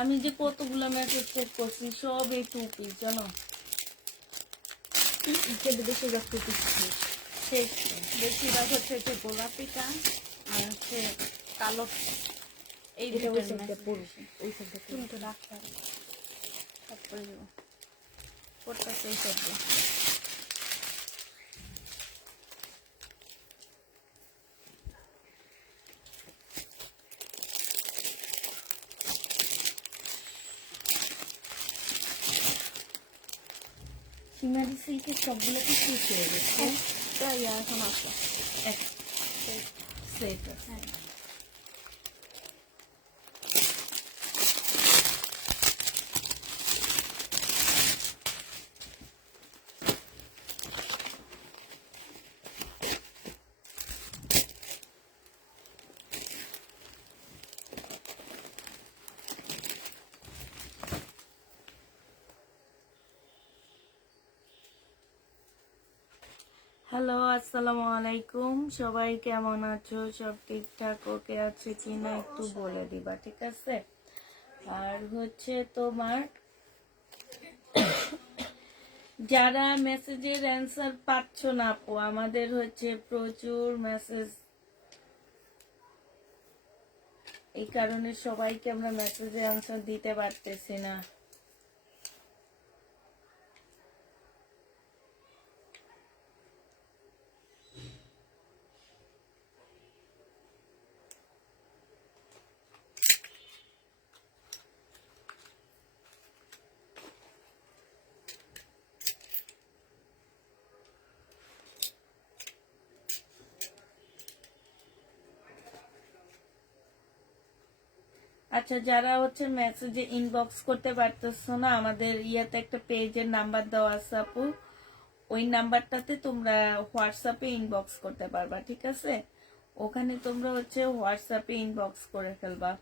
আমি যে কতগুলো মেসেজ চেক করছি সব এই 2 পিস জানো। বেশিরভাগ টু পিস শেষ বেশিরভাগ হচ্ছে যে গোলাপিটা আর হচ্ছে কালো। এই এটা ওই দুইটার সাইডটা message পুরো বেশি। ওই সাইডটা তুমি তো ডাক্তার তারপরে দেবো পড়তেছে এই সব দিয়ে। সিমারি সিল্কের সবগুলো কি শেষ হয়ে গেছে? একটা ইয়া এখন আছে এক সেট আছে। হ্যাঁ হ্যালো আসসালামু আলাইকুম, সবাই কেমন আছো? সব ঠিকঠাক ওকে আছে কিনা একটু বলে দিবা, ঠিক আছে? আর হচ্ছে তোমার যারা মেসেজের অ্যান্সার পাচ্ছ না আপু, আমাদের হচ্ছে প্রচুর মেসেজ, এই কারণে সবাইকে আমরা মেসেজের অ্যান্সার দিতে পারতেছি না। আচ্ছা, যারা হচ্ছে মেসেজে ইনবক্স করতে পারতেছো না, আমাদের ইয়াতে একটা পেজের নাম্বার দেওয়া আছে আপু, ওই নাম্বারটাতে তোমরা হোয়াটসঅ্যাপে ইনবক্স করতে পারবা, ঠিক আছে? ওখানে তোমরা হচ্ছে হোয়াটসঅ্যাপে ইনবক্স করে ফেলবা।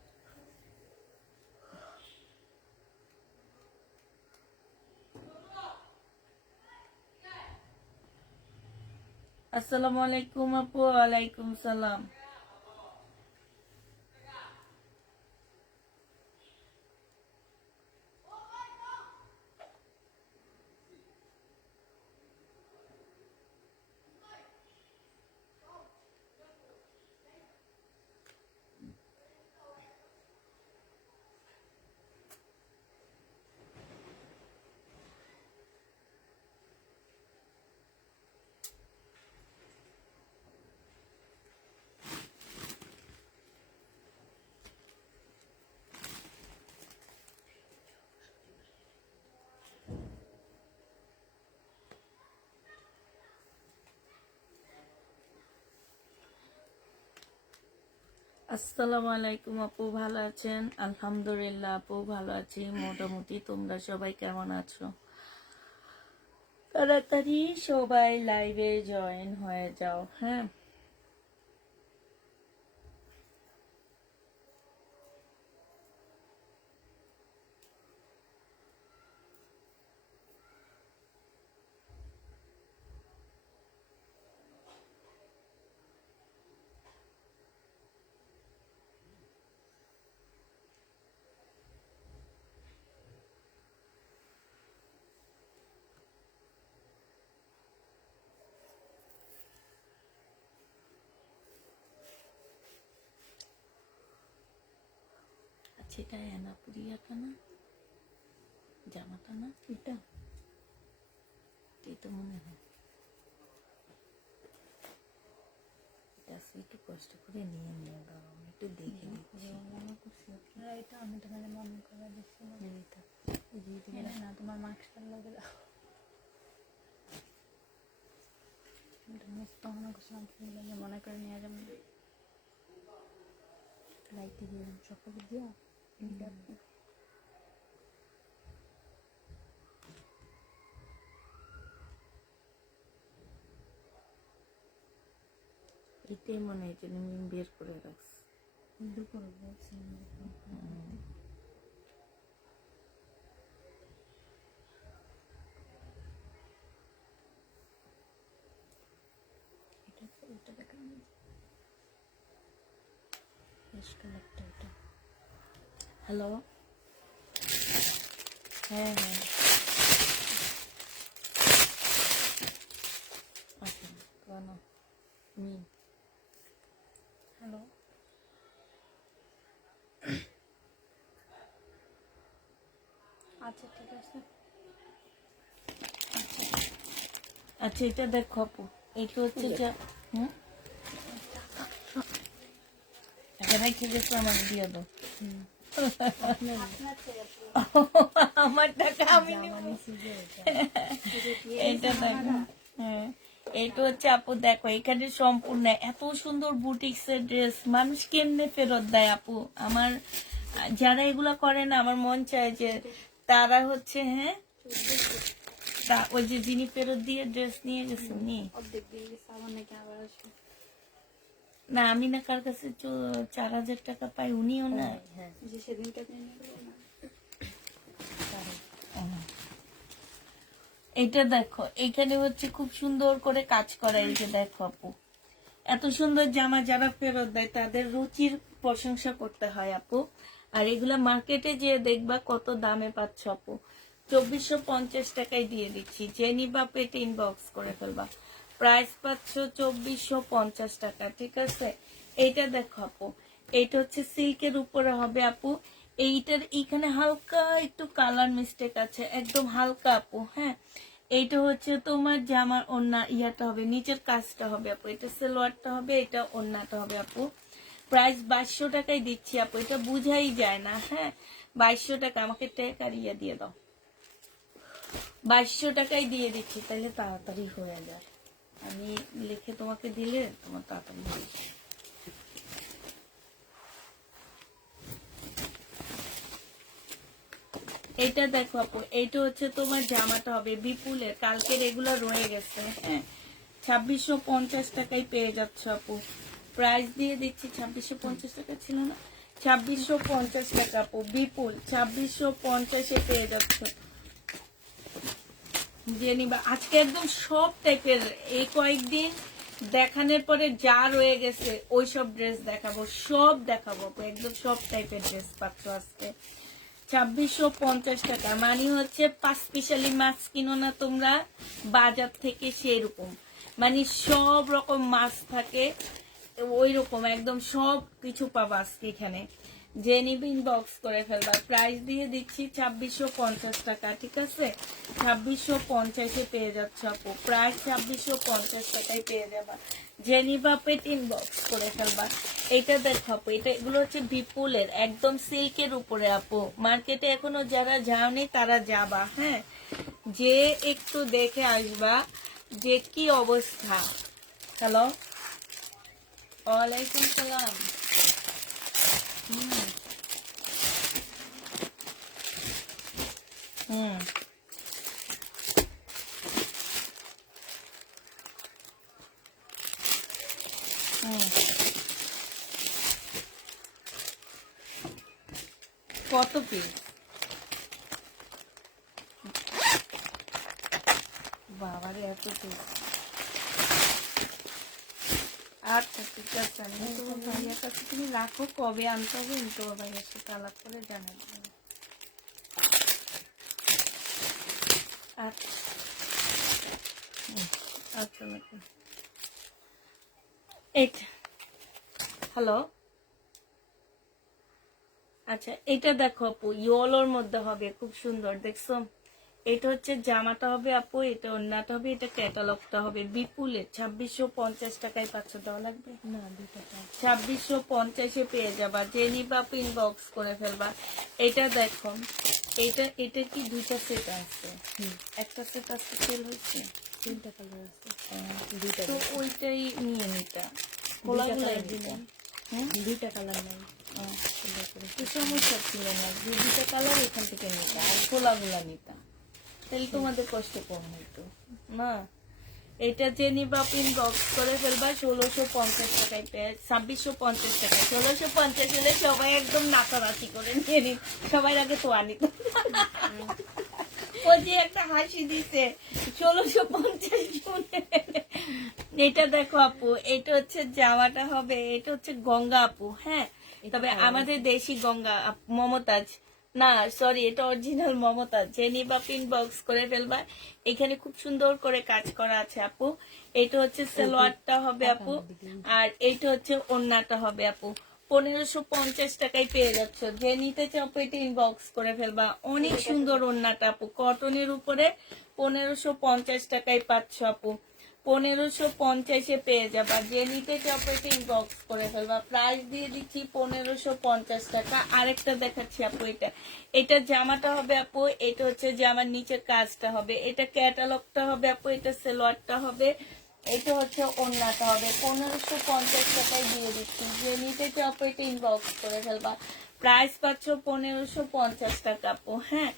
আসসালামু আলাইকুম আপু। ওয়ালাইকুম সালাম। আসসালামু আলাইকুম আপু, ভালো আছেন? আলহামদুলিল্লাহ আপু ভালো আছি মোটামুটি। তোমরা সবাই কেমন আছো? তাড়াতাড়ি সবাই লাইভে জয়েন হয়ে যাও, হ্যাঁ। আচ্ছা, এটা এনাপুরিয়াটা না, জামাটা না, এটা এই তো মনে হয় এটা একটু কষ্ট করে নিয়ে নিয়ে দাও, আমি একটু দেখে নিচ্ছি। মনে করছি এটা আমি তোমার মনে করে দেখছিলাম না তোমার মাস্টার লাগে তখন করছিলাম মনে করে নিয়ে যাবেন লাইটে দিয়ে সকালে দিয়া এটাই মনে হয় যে আমি বের করে রাখছি। দুপুরে বলছি এটা দেখা বেশ কালারটা এটা। হ্যালো হ্যাঁ হ্যাঁ আচ্ছা কেন হ্যালো, আচ্ছা ঠিক আছে। আচ্ছা এটা দেখো আপু, এটা হচ্ছে যা হুম এখানে ঠিক আছে আমার দিয়ে দাও। আমার টাকা আমি নিব। এটা দেখো, হ্যাঁ এটা হচ্ছে আপু দেখো এখানে সম্পূর্ণ এত সুন্দর বুটিক্স এর ড্রেস মানুষ কেমনে ফেরত দেয় আপু। আমার যারা এগুলা করে না আমার মন চায় যে তারা হচ্ছে হ্যাঁ ওই যে যিনি ফেরত দিয়ে ড্রেস নিয়ে গেছে উনি অর্ধেক দিয়ে গেছে, আবার নাকি আবার আসবে। না আমি না কার কাছে 4,000 টাকা পাই উনিও না। যে সেদিনকে আপনি নিয়ে গেলেন না, এটা দেখো এখানে হচ্ছে খুব সুন্দর করে কাজ করা, এই যে দেখো আপু এত সুন্দর জামা যারা ফেরত দেয় তাদের রুচির প্রশংসা করতে হয় আপু। আর এগুলা মার্কেটে যে দেখবা কত দামে পাচ্ছ আপু, 2450 টাকায় দিয়ে দিচ্ছি, যে নিবা পেটে ইনবক্স করে ফেলবা, প্রাইস পাচ্ছ 2450 টাকা, ঠিক আছে। এইটা দেখো আপু, এইটা হচ্ছে সিল্কের উপরে হবে আপু, এইটার এখানে হালকা একটু কালার মিস্টেক আছে, একদম হালকা আপু, হ্যাঁ। এইটা হচ্ছে তোমার জামার ওড়না ইয়াটা হবে, নিচের কাজটা হবে আপু, এটা সালোয়ারটা হবে, এটা ওড়নাটা হবে আপু। প্রাইস 2200 টাকায় দিচ্ছি আপু, এটা বুঝাই যায় না, হ্যাঁ 2200 টাকা। আমাকে টাকা ইয়া দিয়ে দাও, 2200 টাকায় দিয়ে দিচ্ছি, তাহলে তাড়াতাড়ি হয়ে যায়, আমি লিখে তোমাকে দিলে তোমার তাড়াতাড়ি হয়ে যায়। এটা দেখো আপু, এইটা হচ্ছে তোমার জামাটা হবে বিপুলের, কালকে রেগুলার রয়ে গেছে, হ্যাঁ 2650 টাকায় পেয়ে যাচ্ছ আপু, প্রাইস দিয়ে দিচ্ছি 2650 টাকা ছিল না, 2650 টাকা আপু, বিপুল 2650-এ পেয়ে যাচ্ছ। যে নিবা আজকে একদম সব টাইপের, এই কয়েকদিন দেখানোর পরে যা রয়ে গেছে ওই সব ড্রেস দেখাবো, সব দেখাবো আপু, একদম সব টাইপের ড্রেস পাচ্ছ আজকে 2650 টাকা। মানে হচ্ছে 5 স্পেশালি মাছ কিনো না তোমরা বাজার থেকে, সেরকম মানে সব রকম মাছ থাকে, ওই রকম একদম সব কিছু পাবা আজকে এখানে, যে নিবে ইনবক্স করে ফেলবা, প্রাইস দিয়ে দিচ্ছি 2650 টাকা, ঠিক আছে 2650-এ পেয়ে যাচ্ছে আপু, প্রাইস 2650 টাকায় পেয়ে যাবা, যে নিবা পেট ইনবক্স করে ফেলবা। এটা দেখো আপু, এটা এগুলো হচ্ছে বিপুলের একদম সিল্কের উপরে আপু, মার্কেটে এখনো যারা যাওনি তারা যাবা, হ্যাঁ যে একটু দেখে আসবা যে কি অবস্থা। হ্যালো, ওয়ালাইকুম সালাম। হুম হুম হুম কত পিস? বাবারে এত পিস। আচ্ছা ঠিক আছে, আমি তোমার ভাইয়ের কাছে তুমি রাখো, কবে আনতে হবে আমি তোমার ভাইয়ের সাথে আলাপ করে জানাই দেবো। আচ্ছা আচ্ছা ম্যাডাম। এইটা হ্যালো, আচ্ছা এটা দেখো আপু ইয়েলোর মধ্যে হবে, খুব সুন্দর দেখছো, এটা হচ্ছে জামাটা হবে আপু, এটা ওড়নাটা হবে, এটা ক্যাটালগটা হবে বিপুলের, 2650 টাকায় পাচ্ছ, দেওয়া লাগবে না 2 টাকা। 2650-এ পেয়ে যাবা, যে নিবা ইনবক্স করে ফেলবা। এটা দেখো, এটা কি দুইটা সেট আছে, একটা সেট আছে সেল হয়েছে, 3টা কালার আছে, তো ওইটাই নিয়ে নিতা, খোলাগুলাই নিতা। হুম 2টা কালার নাই। তো সমস্যা ছিল না, যে দুইটা কালার এখান থেকে নিতা আর খোলাগুলা নিতা, তাহলে তোমাদের কষ্ট কম হইতো না। এটা যে নিবা ইনবক্স করে ফেলবা, 1650 টাকায় পেয়ে, 2650 টাকায়, 1650 হলে সবাই একদম নাচানাচি করে নিয়ে নিন, সবাই আগে তো আনিত। ও যে একটা হাসি দিছে 1650 শুনে। এটা দেখো আপু, এটা হচ্ছে জামাটা হবে, এটা হচ্ছে গঙ্গা আপু, হ্যাঁ তবে আমাদের দেশি গঙ্গা মমতাজ, না সরি, এটা অরিজিনাল মমতা। যে নিবা ইনবক্স করে ফেলবা। এখানে খুব সুন্দর করে কাজ করা আছে আপু। এটা হচ্ছে সালোয়ারটা হবে আপু, আর এইটা হচ্ছে ওড়নাটা হবে আপু। 1550 টাকায় পেয়ে যাচ্ছ। যে নিতে চাও এটা ইনবক্স করে ফেলবা। অনেক সুন্দর ওড়নাটা আপু, কটনের উপরে 1550 টাকায় পাচ্ছ আপু। 1550-এ পেয়ে যাবা। যে নিতে চাও এটা ইনবক্স করে ফেলবা। প্রাইস দিয়ে দিচ্ছি 1550 টাকা। আরেকটা দেখাচ্ছি আপু, এটা জামাটা হবে আপু। এটা হচ্ছে জামার নিচের কাজটা হবে। এটা ক্যাটালগটা হবে আপু। এটা সালোয়ারটা হবে। এটা হচ্ছে ওড়নাটা হবে। 1550 টাকায় দিয়ে দিচ্ছি। যে নিতে চাও এটা ইনবক্স করে ফেলবা। প্রাইস পাচ্ছ 1550 টাকা আপু। হ্যাঁ,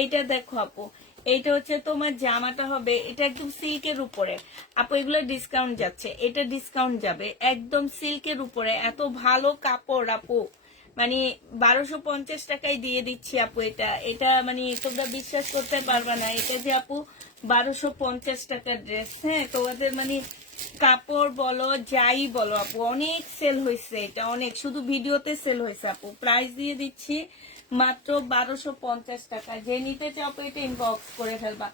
এইটা দেখো আপু, এইটা হচ্ছে তোমার জামাটা হবে। এটা একদম সিল্কের উপরে আপু, এগুলো ডিসকাউন্ট যাচ্ছে, এটা ডিসকাউন্ট যাবে। একদম সিল্কের উপরে, এত ভালো কাপড় আপু, মানে 1250 টাকায় দিয়ে দিচ্ছি আপু। এটা মানে তোমরা বিশ্বাস করতে পারবা না, এটা যে আপু 1250 টাকার ড্রেস। হ্যাঁ, তোমাদের মানে কাপড় বলো যাই বলো আপু, অনেক সেল হয়েছে এটা, অনেক, শুধু ভিডিওতে সেল হয়েছে আপু। প্রাইস দিয়ে দিচ্ছি মাত্র 1250 টাকা। যে নিতে চাও এটা ইনবক্স করে ফেলবা।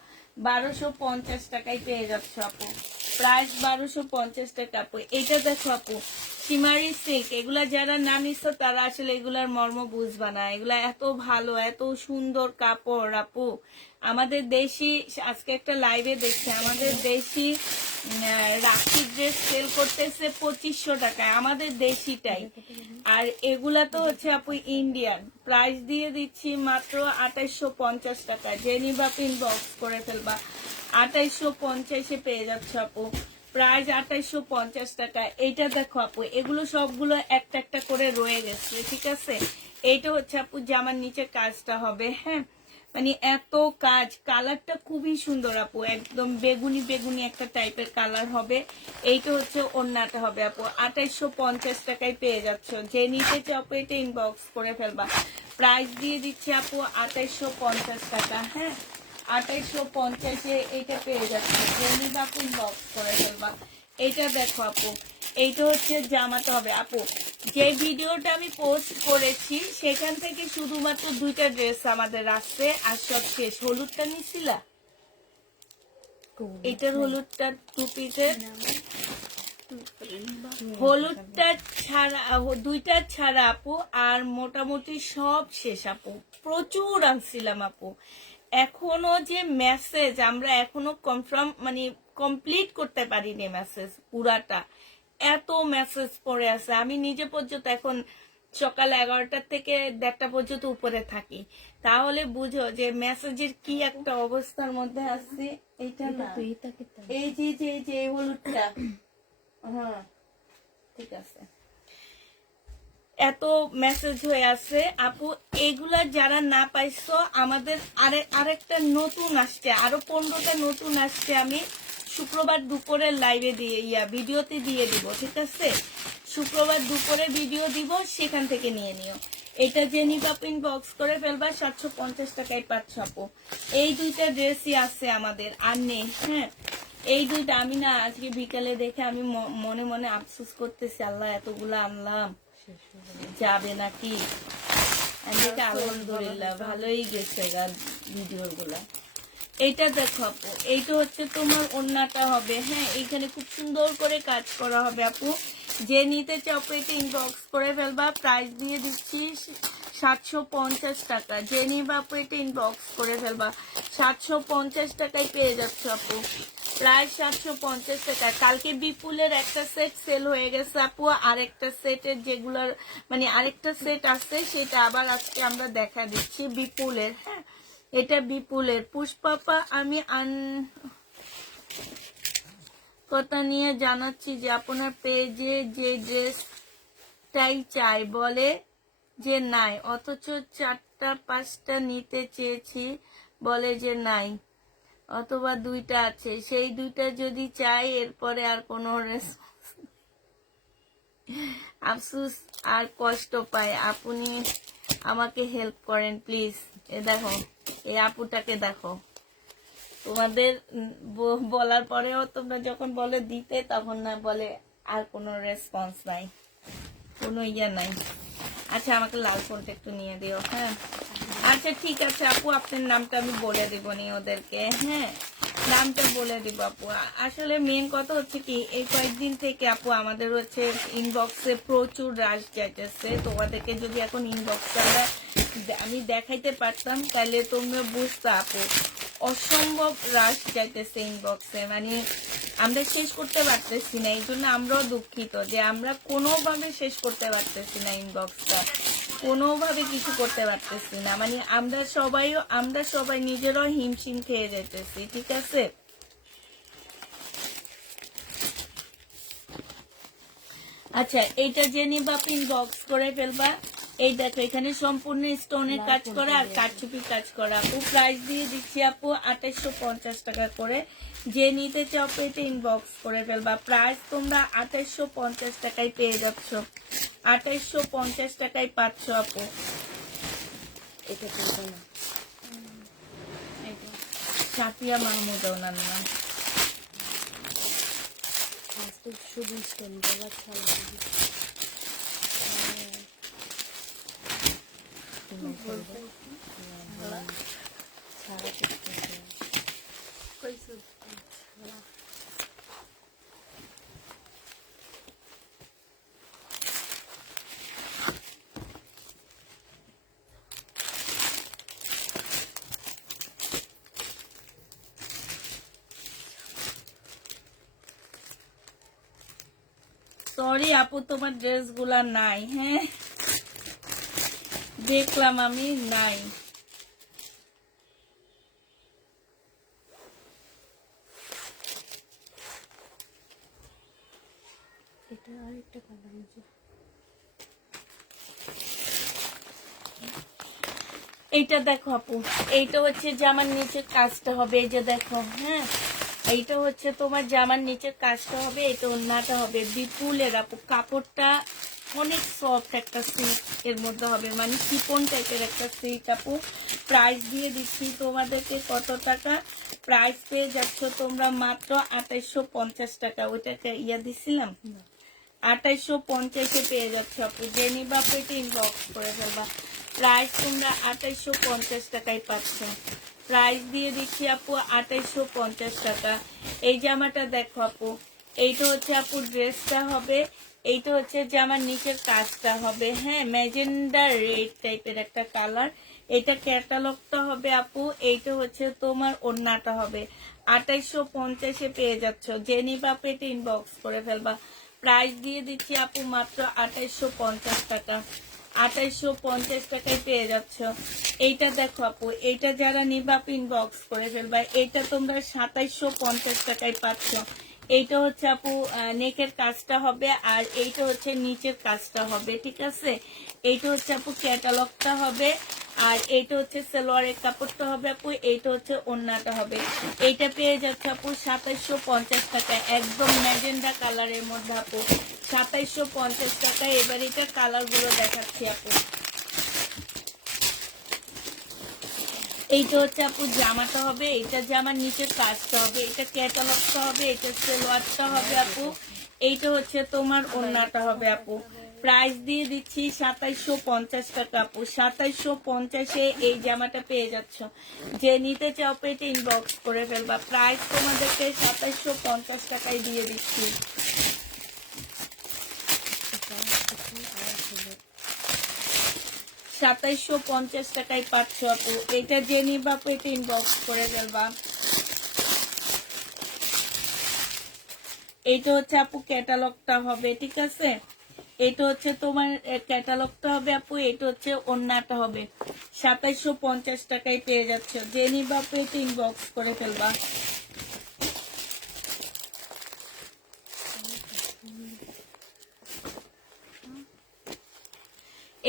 1250 টাকায় পেয়ে যাচ্ছ আপু। প্রাইস 1250 টাকা আপু। এটা দেখো আপু, শিমারি সিল্ক, এগুলা যারা না নিছো তারা আসলে এগুলার মর্ম বুঝবা না। এগুলা এত ভালো, এত সুন্দর কাপড় আপু। আমাদের দেশি, আজকে একটা লাইভে দেখছি, আমাদের দেশি রাখি ড্রেস সেল করতেছে 2500 টাকায়, আমাদের দেশিটাই। আর এগুলা তো হচ্ছে আপু ইন্ডিয়ান। প্রাইস দিয়ে দিচ্ছি মাত্র 2850 টাকা। যে নিবা ইনবক্স করে ফেলবা। 2850-এ পেয়ে যাচ্ছে আপু। প্রাইস 2850 টাকা। এইটা দেখো আপু, এগুলো সবগুলো একটা একটা করে রয়ে গেছে, ঠিক আছে। এইটা হচ্ছে আপু জামার নিচে কাজটা হবে। হ্যাঁ, মানে এত কাজ, কালারটা খুবই সুন্দর আপু, একদম বেগুনি বেগুনি একটা টাইপের কালার হবে। এইটা হচ্ছে ওড়নাটা হবে আপু। 2850 টাকায় পেয়ে যাচ্ছ। যে নিতে চাও এটা ইনবক্স করে ফেলবা। প্রাইস দিয়ে দিচ্ছি আপু 2850 টাকা। হ্যাঁ, 2850-এ এইটা পেয়ে যাচ্ছে। যে নিবা আপু ইনবক্স করে ফেলবা। এইটা দেখো আপু, এইটা হচ্ছে জামাটা হবে আপু। যে ভিডিওটা আমি পোস্ট করেছি সেখান থেকে শুধুমাত্র 2টা ড্রেস আমাদের আসছে, আর সব শেষ। হলুদটা নিছিলা, এটার হলুদটা 2 পিসের, হলুদটা ছাড়া, 2টা ছাড়া আপু, আর মোটামুটি সব শেষ আপু। প্রচুর আনছিলাম আপু। এখনো যে মেসেজ আমরা এখনো কনফার্ম মানে কমপ্লিট করতে পারিনি, মেসেজ পুরাটা, এত মেসেজ পড়ে আছে। আমি নিজে পর্যন্ত এখন সকাল 11টা থেকে 1:30 পর্যন্ত উপরে থাকি। তাহলে বুঝো যে মেসেজের কি একটা অবস্থার মধ্যে আছে। এইটা না, এই যে এই হলুদটা, হ্যাঁ ঠিক আছে, এত মেসেজ হয়ে আছে আপু। এগুলা যারা না পাইছো, আমাদের আরেকটা নতুন আসছে, আরো 15টা নতুন আসছে। আমি শুক্রবার দুপুরের লাইভে দিয়ে ভিডিওতে দিয়ে দিব, ঠিক আছে। শুক্রবার দুপুরে ভিডিও দিব, সেখান থেকে নিয়ে নিও। এটা যে নিবা ইনবক্স করে ফেলবা। 750 টাকায় পাচ্ছ আপু। এই 2টা ড্রেসই আছে আমাদের, আর নেই। হ্যাঁ, এই 2টা আমি না আজকে বিকালে দেখে আমি মনে মনে আফসোস করতেছি, আল্লাহ এতগুলা আনলাম, যাবে নাকি। আলহামদুলিল্লাহ ভালোই গেছে ভিডিও গুলা। এইটা দেখো আপু, এইটা হচ্ছে তোমার ওড়নাটা হবে। হ্যাঁ, এইখানে খুব সুন্দর করে কাজ করা হবে আপু। যে নিতে চাও এটা ইনবক্স করে ফেলবা। প্রাইস দিয়ে দিচ্ছি 750 টাকা। যে নিবা আপু এটা ইনবক্স করে ফেলবা। 750 টাকায় পেয়ে যাচ্ছ আপু। প্রায় 750 টাকা। কালকে বিপুলের একটা সেট সেল হয়ে গেছে আপু, আরেকটা সেটের যেগুলার মানে আরেকটা সেট আছে সেটা আবার আজকে আমরা দেখা দিচ্ছি বিপুলের। হ্যাঁ, এটা বিপুলের। পুষ্পাপা আমি কথা নিয়ে জানাচ্ছি যে আপনার পেজে যে ড্রেসটাই চাই বলে যে নাই, অথচ 4টা 5টা নিতে চেয়েছি বলে যে নাই, অথবা 2টা আছে, সেই 2টা যদি চাই এরপরে আর কোনো আফসোস আর কষ্ট পায়। আপনি আমাকে হেল্প করেন প্লিজ। এ দেখো, এই আপুটাকে দেখো, তোমাদের বলার পরেও তোমরা যখন বলে দিতে, তখন না বলে আর কোনো রেসপন্স নাই, কোনো ইয়ে নাই। আচ্ছা, আমাকে লাল ফোনটা একটু নিয়ে দিও। হ্যাঁ, আচ্ছা ঠিক আছে আপু, আপনার নামটা আমি বলে দিব নি ওদেরকে, হ্যাঁ নামটা বলে দিব আপু। আসলে মেন কথা হচ্ছে কি, এই কয়েকদিন থেকে আপু আমাদের হচ্ছে ইনবক্সে প্রচুর রাশ যাইতেছে। তোমাদেরকে যদি এখন ইনবক্সটা আমি দেখাইতে পারতাম তাহলে তোমরা বুঝতে আপু, অসম্ভব রাশ যাইতেছে ইনবক্সে, মানে আমরা শেষ করতে পারতেছি না। এই জন্য আমরাও দুঃখিত যে আমরা কোনোভাবে শেষ করতে পারতেছি না ইনবক্সটা, কোনোভাবে কিছু করতে পারতেছি না, মানে আমরা সবাই নিজেরাও হিমশিম খেয়ে যেতেছি, ঠিক আছে। আচ্ছা এইটা জেনি বাপিন বক্স করে ফেলবা। এই দেখো এখানে সম্পূর্ণ স্টোনের কাজ করা আর কারচুপি কাজ করা। আপু প্রাইস দিয়ে দিচ্ছি আপু 2850 টাকা করে। যে নিতে চাও পেটে ইনবক্স করে ফেলবা। প্রাইস তোমরা 2850 টাকায় পেয়ে যাচ্ছ, 2850 টাকায় পাচ্ছ আপু। এটা করবো না, সাফিয়া মাহমুদ ওনার নাম। আজকে শুধু স্টোন বলা ছাড়া ছাড়া করতেছে। সরি আপু তোমার ড্রেসগুলা নাই, হ্যাঁ দেখলাম আমি নাই। এটা আরেকটা কালার আছে। এইটা দেখো আপু, এইটা হচ্ছে জামার নিচে কাজটা হবে, এই যে দেখো, হ্যাঁ এইটা হচ্ছে তোমার জামার নিচে কাজটা হবে, এটা ওন্নাটা হবে বিপুলের আপু। কাপড়টা অনেক সফট একটা সিল্ক এর মধ্যে হবে, মানে চিকন টাইপের একটা সিল্ক আপু। প্রাইস দিয়ে দিচ্ছি তোমাদেরকে কত টাকা, প্রাইস পেয়ে যাচ্ছ তোমরা মাত্র 2850 টাকা। ওইটাকে ইয়া দিছিলাম 2850 পেয়ে যাচ্ছ আপু। জেনি বা পেটে ইনবক্স করে ফেলবা। প্রাইস তোমরা 2850 টাকায় পাচ্ছ। প্রাইস দিয়ে দিচ্ছি আপু 2850 টাকা। এই জামাটা দেখো আপু, এইটা হচ্ছে আপু ড্রেসটা হবে, এইটা হচ্ছে জামার নিচের কাজটা হবে, হ্যাঁ ম্যাজেন্ডা রেড টাইপের একটা কালার। এটা ক্যাটালগটা হবে আপু, এইটা হচ্ছে তোমার ওড়নাটা হবে। 2850 পেয়ে যাচ্ছ। জেনি বা পেটে ইনবক্স করে ফেলবা। প্রাইস দিয়ে দিচ্ছি আপু মাত্র 2850 টাকা। 2850 টাকায় পেয়ে যাচ্ছ। এইটা দেখো আপু, এইটা যারা নিবা ইনবক্স করে ফেলবা। এইটা তোমরা 2750 টাকায় পাচ্ছ। এইটা হচ্ছে আপু নেকের কাজটা হবে আর এইটা হচ্ছে নিচের কাজটা হবে, ঠিক আছে। এইটা হচ্ছে আপু ক্যাটালগটা হবে আর এইটা হচ্ছে সালোয়ারের কাপড়টা হবে আপু, এইটা হচ্ছে ওড়নাটা হবে। এইটা পেয়ে যাচ্ছে আপু 2750 টাকা, একদম ম্যাজেন্ডা কালারের মধ্যে আপু 2750 টাকা। এবার এটা কালার গুলো দেখাচ্ছি আপু। এইটা হচ্ছে আপু জামাটা হবে, এটা জামার নিচের কাজটা হবে, এটা ক্যাটালগটা হবে, এটা সালোয়ারটা হবে আপু, এইটা হচ্ছে তোমার ওড়নাটা হবে আপু। প্রাইস দিয়ে দিচ্ছি 2750 টাকা আপু। 2750 এই জামাটা পেয়ে যাচ্ছ। যে নিতে চাও পেটে ইনবক্স করে ফেলবা। প্রাইস তোমাদেরকে 2750 টাকায় দিয়ে দিচ্ছি। 2750 টাকায় পাচ্ছ আপু। এটা যে নিবা পেটে ইনবক্স করে ফেলবা। এইটা হচ্ছে আপু ক্যাটালগটা হবে, ঠিক আছে। এটা হচ্ছে তোমার ক্যাটালগটা হবে আপু, এটা হচ্ছে ওড়নাটা হবে। 2750 টাকায় পেয়ে যাচ্ছ। যে নিবা পেটে ইনবক্স করে ফেলবা।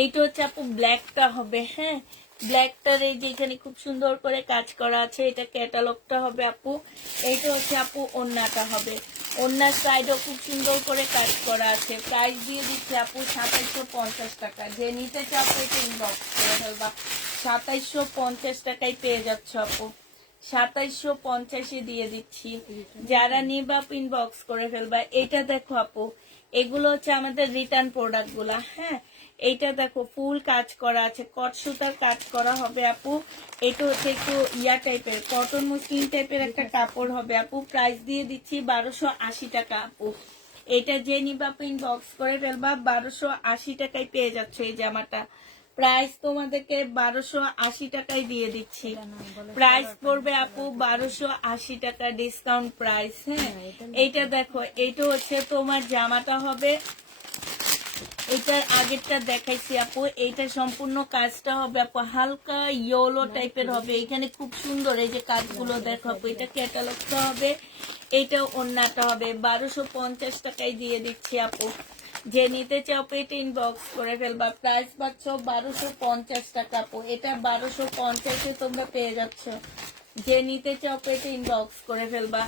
এইটা হচ্ছে আপু ব্ল্যাকটা হবে, হ্যাঁ ব্ল্যাকটার এই যে এখানে খুব সুন্দর করে কাজ করা আছে, এটা ক্যাটালগটা হবে আপু। এইটা হচ্ছে আপু ওড়নাটা হবে, ওড়নার সাইডও খুব সুন্দর করে কাজ করা আছে। প্রাইস দিয়ে দিচ্ছে আপু 2750 টাকা। যে নিতে চাও এটা ইনবক্স করে ফেলবা। 2750 টাকায় পেয়ে যাচ্ছ আপু। 2750 দিয়ে দিচ্ছি। যারা নিবা ইনবক্স করে ফেলবা। এটা দেখো আপু, এগুলো হচ্ছে আমাদের রিটার্ন প্রোডাক্ট গুলা, হ্যাঁ এইটা দেখো ফুল কাজ করা আছে, কট সুতার কাজ করা হবে আপু। এটা হচ্ছে একটু ইয়া টাইপের কটন মসলিন টাইপের একটা কাপড় হবে আপু। প্রাইস দিয়ে দিচ্ছি 1280 টাকা আপু। এটা যে নিবা আপু ইনবক্স করে ফেলবা, 1280 টাকায় পেয়ে যাচ্ছ এই জামাটা। প্রাইস তোমাদেরকে 1280 টাকায় দিয়ে দিচ্ছি। প্রাইস পড়বে আপু 1280 টাকা ডিসকাউন্ট প্রাইস। হ্যাঁ, এইটা দেখো, এইটা হচ্ছে তোমার জামাটা হবে, এটার আগেরটা দেখাইছি আপু। এইটা সম্পূর্ণ কাজটা হবে আপু হালকা ইয়েলো টাইপের হবে, এখানে খুব সুন্দর এই যে কাজগুলো দেখো আপু। এটা ক্যাটালগটা হবে, এটা ওন্নাটা হবে। 1250 টাকায় দিয়ে দিচ্ছি আপু। যে নিতে চাও পেট ইনবক্স করে ফেলবা। প্রাইস পাচ্ছ 1250 টাকা আপু। এটা 1250-এ তোমরা পেয়ে যাচ্ছ। যে নিতে চাও পেট ইনবক্স করে ফেলবা।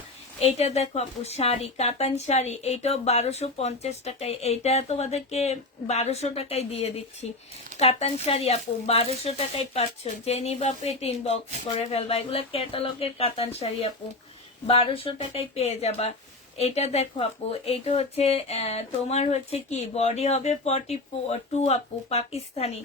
এইটা দেখো আপু শাড়ি, কাতান শাড়ি, এইটাও 1250 টাকায়। এইটা তোমাদেরকে 1200 টাকায় দিয়ে দিচ্ছি। কাতান শাড়ি আপু 1200 টাকায় পাচ্ছ। যে নিবা পেট ইনবক্স করে ফেলবা। এগুলো ক্যাটালগের কাতান শাড়ি আপু, 1200 টাকায় পেয়ে যাবা। এটা দেখো আপু, এইটা হচ্ছে তোমার হচ্ছে কি বডি হবে 42 আপু, পাকিস্তানি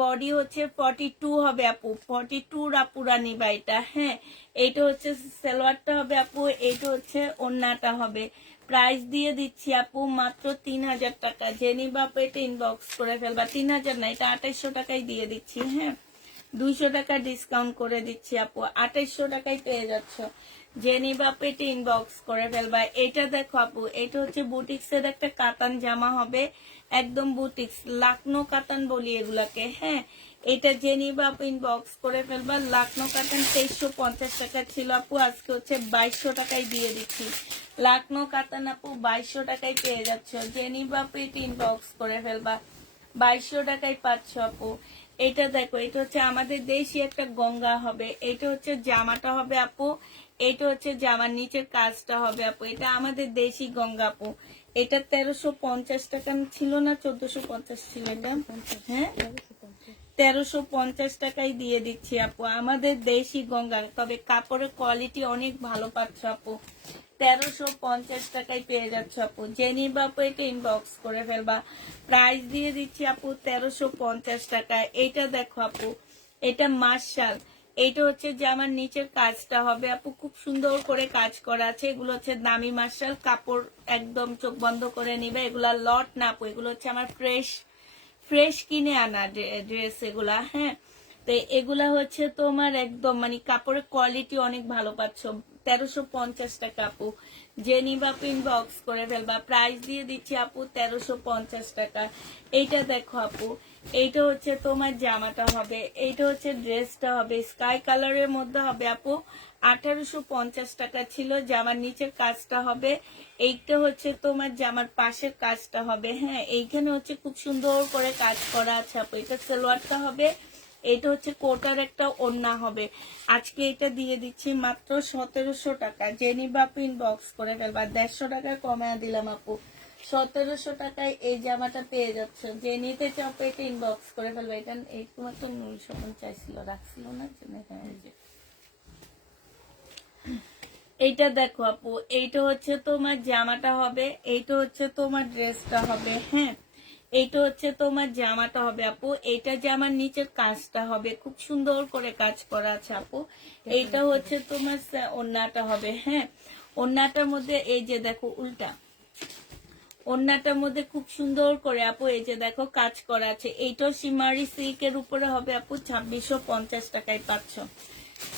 বডি হচ্ছে 42 হবে আপু। 42 আপুরা নিবা এটা। হ্যাঁ, এইটা হচ্ছে সালোয়ারটা হবে আপু, এইটা হচ্ছে ওন্নাটা হবে। প্রাইস দিয়ে দিচ্ছি আপু মাত্র 3000 টাকা। যে নিবা আপু এটা ইনবক্স করে ফেলবা। 3000 না, এটা 2800 টাকায় দিয়ে দিচ্ছি। হ্যাঁ, 200 টাকা ডিসকাউন্ট করে দিচ্ছি আপু, 2800 টাকায় পেয়ে যাচ্ছ। যে নিবা পেটে ইনবক্স করে ফেলবা। এটা দেখো আপু, এটা হচ্ছে বুটিক্স এর একটা কাতান জামা হবে, একদম বুটিক্স লাকনো কাতান বলি এগুলাকে। হ্যাঁ, এটা যে নিবা আপু ইনবক্স করে ফেলবা। লাকনো কাতান 2350 টাকা ছিল আপু, আজকে হচ্ছে 2200 টাকায় দিয়ে দিচ্ছি। লাকনো কাতান আপু 2200 টাকায় পেয়ে যাচ্ছ। যে নিবা পেটে ইনবক্স করে ফেলবা, 2200 টাকায় পাচ্ছ আপু। এটা দেখো, এটা হচ্ছে আমাদের দেশি একটা গঙ্গা হবে। এটা হচ্ছে জামাটা হবে আপু, এটা হচ্ছে জামার নিচের কাজটা হবে আপু। এটা আমাদের দেশি গঙ্গা আপু। এটা 1350 টাকা ছিল না 1450 ছিল এটা? হ্যাঁ, 1350 টাকায় দিয়ে দিচ্ছি আপু, আমাদের দেশি গঙ্গা। তবে কাপড়ের কোয়ালিটি অনেক ভালো পাচ্ছ আপু। 1350 টাকায় পেয়ে যাচ্ছ আপু। যে নিবা আপু এটা ইনবক্স করে ফেলবা। প্রাইস দিয়ে দিচ্ছি আপু 1350 টাকায়। এইটা দেখো আপু, এটা মার্শাল, এইটা হচ্ছে যে আমার নিচের কাজটা হবে আপু, খুব সুন্দর করে কাজ করা আছে। এগুলো হচ্ছে দামি মার্শাল কাপড়, একদম চোখ বন্ধ করে নিবে। এগুলা লট না আপু, এগুলো হচ্ছে আমার ফ্রেশ ফ্রেশ কিনে আনা ড্রেস এগুলা। হ্যাঁ, তো এগুলা হচ্ছে তোমার একদম মানে কাপড়ের কোয়ালিটি অনেক ভালো পাচ্ছ। 1350 টাকা আপু। যে নিবা ইনবক্স করে ফেলবা। প্রাইস দিয়ে দিচ্ছি আপু 1350 টাকা। এইটা দেখো আপু, এইটা হচ্ছে তোমার জামাটা হবে, এইটা হচ্ছে ড্রেসটা হবে, স্কাই কালারের মধ্যে হবে আপু। 1850 টাকা ছিল। জামার নিচের কাজটা হবে, এইটা হচ্ছে তোমার জামার পাশের কাজটা হবে। হ্যাঁ, এইখানে হচ্ছে খুব সুন্দর করে কাজ করা আছে আপু। এটা সালোয়ারটা হবে, এটা হচ্ছে কোটার একটা ওড়না হবে। আজকে এটা দিয়ে দিচ্ছি মাত্র 1700 টাকা। যে নিবা আপু ইনবক্স করে ফেলবা। 150 টাকায় কমায় দিলাম আপু, 1700 টাকায় এই জামাটা পেয়ে যাচ্ছ। যে নিতে চাও এটা ইনবক্স করে ফেলবা। এটা এই তোমার তো নুল স্বপন চাইছিল, রাখছিল না? হ্যাঁ, এই যে এইটা দেখো আপু, এইটা হচ্ছে তোমার জামাটা হবে, এইটা হচ্ছে তোমার ড্রেসটা হবে। হ্যাঁ, এইটা হচ্ছে তোমার জামাটা হবে আপু। এইটা জামার নিচের কাজটা হবে, খুব সুন্দর করে কাজ করা আছে আপু। এইটা হচ্ছে তোমার ওড়নাটা হবে। হ্যাঁ, ওড়নাটার মধ্যে এই যে দেখো উল্টা, ওড়নাটার মধ্যে খুব সুন্দর করে আপু এই যে দেখো কাজ করা আছে। এইটাও সিমারি সিল্কের উপরে হবে আপু। 2650 টাকায় পাচ্ছ।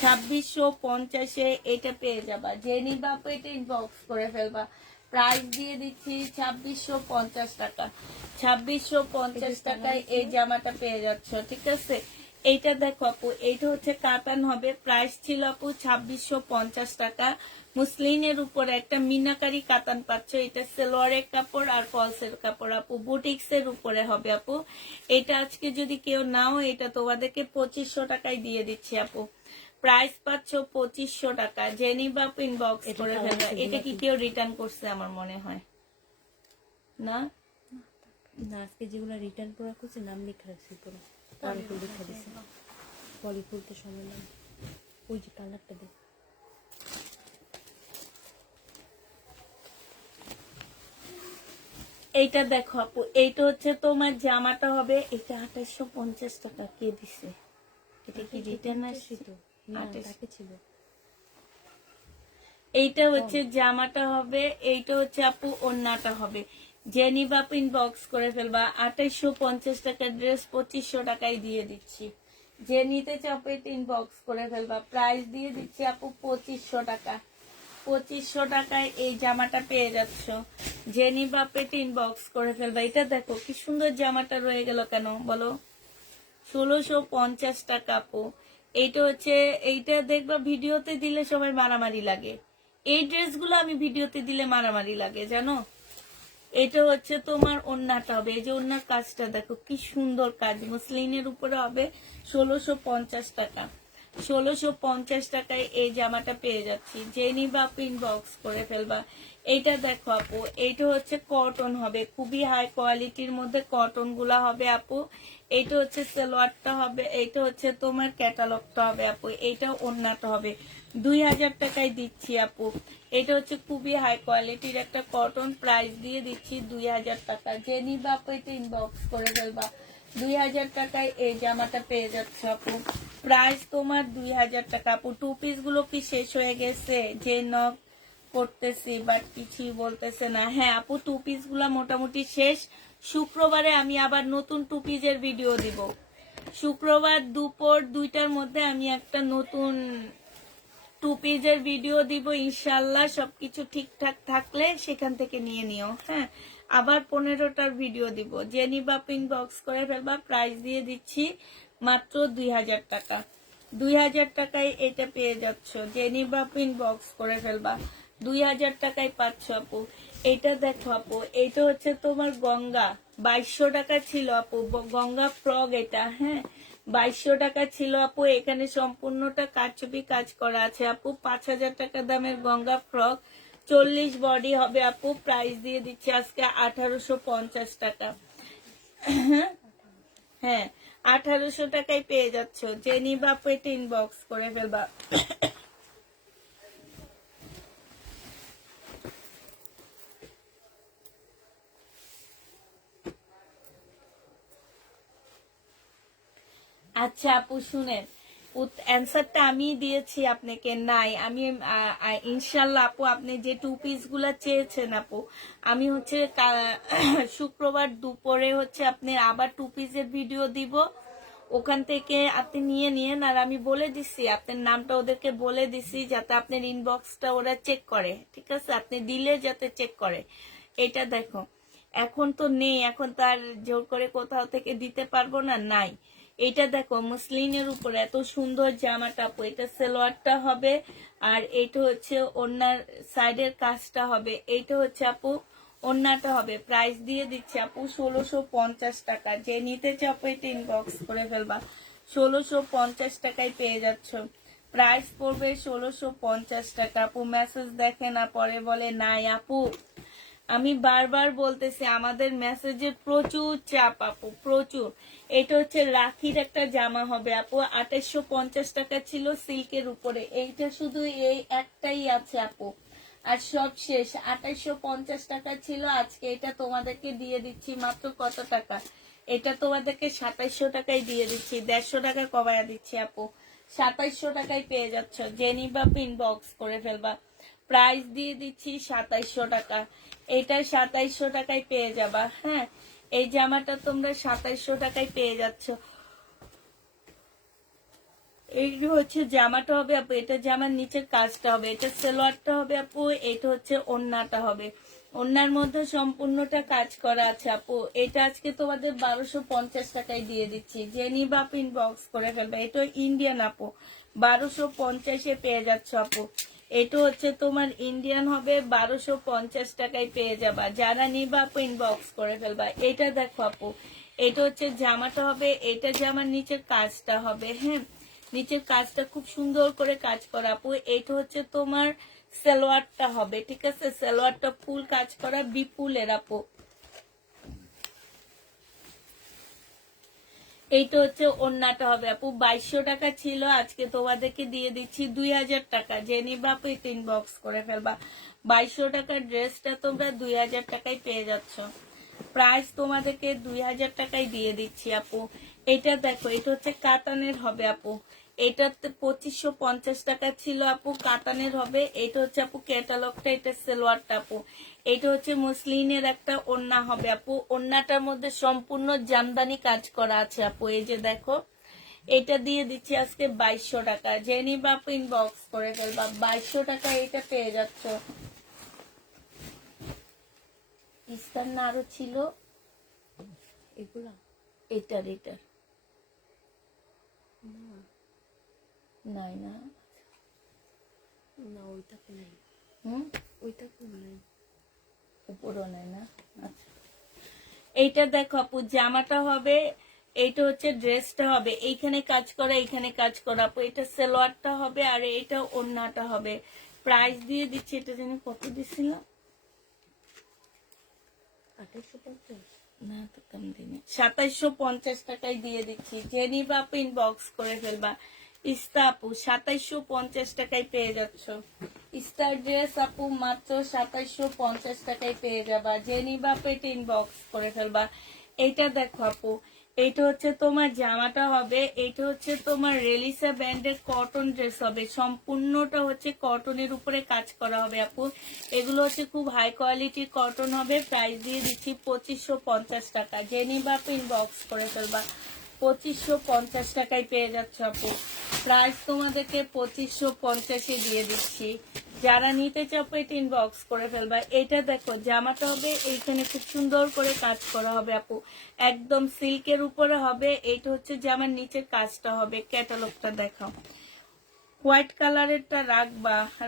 2650-এ এটা পেয়ে যাবা। যে নিবা আপু এটা ইনবক্স করে ফেলবা। প্রাইস দিয়ে দিচ্ছি 2650 টাকা। 2650 টাকায় এই জামাটা পেয়ে যাচ্ছ, ঠিক আছে? এইটা দেখো আপু, এইটা হচ্ছে কাতান হবে। প্রাইস ছিল আপু 2650 টাকা। মুসলিনের উপরে একটা মিনাকারি কাতান পাচ্ছ। এটা সেলোয়ারের কাপড় আর ফলসের কাপড় আপু, বুটিক্স এর উপরে হবে আপু। এটা আজকে যদি কেউ নাও, এটা তোমাদেরকে 2500 টাকায় দিয়ে দিচ্ছি আপু। প্রাইস পাচ্ছ 2500 টাকা। যে নিবা আপু ইনবক্স করে ফেলবা। এটা কি কেউ রিটার্ন করছে আমার মনে হয় না? না, আজকে যেগুলো রিটার্ন করা করছে নাম লেখা রাখছি পুরো, পলিফুল লেখা দিছে। পলিফুলতে সময় নাম, ওই যে কালারটা দেখ। এইটা দেখো আপু, এইটা হচ্ছে তোমার জামাটা হবে, এটা 2850 টাকা। কে দিছে? এটা কি রিটার্ন আসছে? তো না 28। তাকে ছিল এইটা হচ্ছে জামাটা হবে, এইটা হচ্ছে আপু ওন্নাটা হবে। যে নিবা ইনবক্স করে ফেলবা। 2850 টাকার ড্রেস 2500 টাকায় দিয়ে দিচ্ছি। যে নিতে চাও এটা ইনবক্স করে ফেলবা। প্রাইস দিয়ে দিচ্ছি আপু 2500 টাকা। 2500 টাকায় এই জামাটা পেয়ে যাচ্ছ। যে নিবা পেট ইনবক্স করে ফেলবা। এটা দেখো কি সুন্দর জামাটা রয়ে গেল কেন বলো? 1650 টাকা আপু। এইটা হচ্ছে, এইটা দেখবা ভিডিওতে দিলে সবাই মারামারি লাগে। এই ড্রেসগুলো আমি ভিডিওতে দিলে মারামারি লাগে জানো। এটা হচ্ছে তোমার ওন্নাটা হবে, এই যে ওন্নার কাজটা দেখো কি সুন্দর কাজ, মসলিনের উপরে হবে। 1650 টাকা। 1650 টাকায় এই জামাটা পেয়ে যাচ্ছি। যে নিবা ইনবক্স করে ফেলবা। এইটা দেখো আপু, এইটা হচ্ছে কটন হবে, খুবই হাই কোয়ালিটির মধ্যে কটন গুলা হবে আপু। এইটা হচ্ছে সালোয়ারটা হবে, এইটা হচ্ছে তোমার ক্যাটালগটা হবে আপু, এইটা ওন্নাটা হবে। 2000 টাকায় দিচ্ছি আপু। এটা হচ্ছে খুবই হাই কোয়ালিটির একটা কটন, প্রাইস দিয়ে দিচ্ছি 2000 টাকা। যে নিবা আপু এটা ইনবক্স করে ফেলবা। 2000 টাকায় এই জামাটা পেয়ে যাচ্ছে আপু। প্রাইস তোমার 2000 টাকা আপু। টু পিস গুলো কি শেষ হয়ে গেছে? যে নক করতেছি বাট কিছুই বলতেছে না। হ্যাঁ আপু, টু পিস গুলা মোটামুটি শেষ। শুক্রবারে আমি আবার নতুন টু পিসের ভিডিও দিব। শুক্রবার দুপুর 2টার মধ্যে আমি একটা নতুন টু পিসের ভিডিও দিব ইনশাল্লাহ। সবকিছু ঠিকঠাক থাকলে সেখান থেকে নিয়ে নিও। হ্যাঁ, আবার 15টার ভিডিও দিব। যে নিবা ইনবক্স করে ফেলবা। প্রাইস দিয়ে দিচ্ছি মাত্র 2000 টাকা। 2000 টাকায় এটা পেয়ে যাচ্ছ। যে নিবা ইনবক্স করে ফেলবা। 2000 টাকায় পাচ্ছ আপু। এটা দেখো আপু, এইটা হচ্ছে তোমার গঙ্গা। 2200 টাকা ছিল আপু, গঙ্গা ফ্রক এটা। হ্যাঁ, 2200 টাকা ছিল আপু। এখানে সম্পূর্ণটা কারচুপি কাজ করা আছে আপু। 5000 টাকা দামের গঙ্গা ফ্রক, 40 বডি হবে আপু। প্রাইস দিয়ে দিচ্ছি আজকে 1850 টাকা। হ্যাঁ, 1800 টাকায় পেয়ে যাচ্ছ। যে নিবা আপু এটা ইনবক্স করে ফেলবা। আচ্ছা আপু শুনেন, অ্যান্সারটা আমি দিয়েছি আপনাকে নাই। আমি ইনশাল্লাহ আপু, আপনি যে টু পিস গুলা চেয়েছেন আপু, আমি হচ্ছে শুক্রবার দুপুরে হচ্ছে আপনি আবার টু পিসের ভিডিও দিব। ওখান থেকে আপনি নিয়ে নিয়েন। আর আমি বলে দিছি আপনার নামটা ওদেরকে বলে দিছি, যাতে আপনার ইনবক্সটা ওরা চেক করে। ঠিক আছে, আপনি দিলে যাতে চেক করে। এটা দেখো, এখন তো নেই, এখন তো আর জোর করে কোথাও থেকে দিতে পারবো না, নাই। এটা দেখো মসলিনের উপর এত সুন্দর জামাটা আপু। এটা সালোয়ারটা হবে, আর এইটা হচ্ছে ওনার সাইডের কাজটা হবে। এইটা হচ্ছে আপু ওন্নাটা হবে। প্রাইস দিয়ে দিচ্ছে আপু 1650 টাকা। যে নিতে চাও আপু এটা ইনবক্স করে ফেলবা। 1650 টাকায় পেয়ে যাচ্ছ। প্রাইস পড়বে 1650 টাকা আপু। মেসেজ দেখে না, পরে বলে নাই আপু। আমি বারবার বলতেছি আমাদের মেসেজে প্রচুর চাপ আপু, প্রচুর। এটা হচ্ছে রাখির একটা জামা হবে আপু। 2850 টাকা ছিল সিল্কের উপরে। এইটা শুধু এই একটাই আছে আপু, আর সব শেষ। 2850 টাকা ছিল, আজকে এটা তোমাদেরকে দিয়ে দিচ্ছি মাত্র কত টাকা? এটা তোমাদেরকে 2700 টাকায় দিয়ে দিচ্ছি। 150 টাকা কমায়া দিচ্ছি আপু। 2700 টাকায় পেয়ে যাচ্ছ। জেনিবা ইনবক্স করে ফেলবা। প্রাইস দিয়ে দিচ্ছি 2700 টাকা। এটা 2700 টাকায় পেয়ে যাবা। হ্যাঁ, এই জামাটা তোমরা 2700 টাকায় পেয়ে যাচ্ছ। এই হচ্ছে জামাটা হবে আপু। এটা জামার নিচের কাজটা হবে, এটা সালোয়ারটা হবে আপু। এটা হচ্ছে ওন্নাটা হবে। ওন্নার মধ্যে সম্পূর্ণটা কাজ করা আছে আপু। এটা আজকে তোমাদের 1250 টাকায় দিয়ে দিচ্ছি। যে নিবা আপু ইনবক্স করে ফেলবে। এটা ইন্ডিয়ান আপু, 1250-এ পেয়ে যাচ্ছ আপু। এটা হচ্ছে তোমার ইন্ডিয়ান হবে, 1250 টাকায় পেয়ে যাবা। যারা নিবা আপু ইনবক্স করে ফেলবা। এটা দেখো আপু, এটা হচ্ছে জামাটা হবে, এটা জামার নিচের কাজটা হবে। হ্যাঁ, নিচের কাজটা খুব সুন্দর করে কাজ করা আপু। এইটা হচ্ছে তোমার সালোয়ারটা হবে। ঠিক আছে, সালোয়ারটা ফুল কাজ করা বিপুলের আপু। এইটা হচ্ছে ওন্নাটা হবে আপু। 2200 টাকা ছিল, আজকে তোমাদেরকে দিয়ে দিচ্ছি 2000 টাকা। যে নিবা আপু ইনবক্স করে ফেলবা। 2200 টাকার ড্রেসটা তোমরা 2000 টাকায় পেয়ে যাচ্ছ। প্রাইস তোমাদেরকে 2000 টাকায় দিয়ে দিচ্ছি আপু। এটা দেখো, এটা হচ্ছে কাতানের হবে আপু। এটাতে 2550 টাকা ছিল আপু, কাতানের হবে। এটা হচ্ছে আপু ক্যাটালগটা, এটা সেলোয়ারটা আপু। এটা হচ্ছে মুসলিনের একটা ওড়না হবে আপু। ওড়নাটার মধ্যে সম্পূর্ণ জামদানি কাজ করা আছে আপু। এই যে দেখো, এটা দিয়ে দিচ্ছি আজকে 2200 টাকা। জেনি বাপ ইনবক্স করে ফেলবা, 2200 টাকা এটা পেয়ে যাচ্ছ। ইস্তার না আরো ছিল এগুলা এটার না, নাই না? না ওইটাতে নাই, হুম, ওইটাতে নাই। উপরও নাই না? আচ্ছা, এইটা দেখো আপু, জামাটা হবে, এইটা হচ্ছে ড্রেসটা হবে, এইখানে কাজ করা, এইখানে কাজ করা আপু। এটা সালোয়ারটা হবে আর এটা ওড়নাটা হবে। প্রাইস দিয়ে দিচ্ছি, এটা জানি কত দিছিল 2850। না, তো কম দিনে 2750 টাকায় দিয়ে দিচ্ছি। জেনি বাপ ইনবক্স করে ফেলবা। ইস্তা আপু 2750 টাকায় পেয়ে যাচ্ছ। ইস্তার ড্রেস আপু মাত্র 2750 টাকায় পেয়ে যাবা। জেনি বাপ এটা ইনবক্স করে ফেলবা। এইটা দেখো আপু, এইটা হচ্ছে তোমার জামাটা হবে, এইটা হচ্ছে তোমার রেলিসা ব্যান্ডের কটন ড্রেস হবে। সম্পূর্ণটা হচ্ছে কটনের উপরে কাজ করা হবে আপু। এগুলো হচ্ছে খুব হাই কোয়ালিটির কটন হবে। প্রাইস দিয়ে দিচ্ছি 2550 টাকা। জেনি বাপ ইনবক্স করে ফেলবা। 2550 টাকায় পেয়ে যাচ্ছ আপু। প্রাইস তোমাদেরকে 2550-এ দিয়ে দিচ্ছি। যারা নিতে চাও এটা ইনবক্স করে ফেলবা। এটা দেখো, জামাটা হবে, এইখানে খুব সুন্দর করে কাজ করা হবে আপু। একদম সিল্কের উপরে হবে। এইটা হচ্ছে জামার নিচের কাজটা হবে। ক্যাটালগটা দেখাও। হোয়াইট কালারেরটা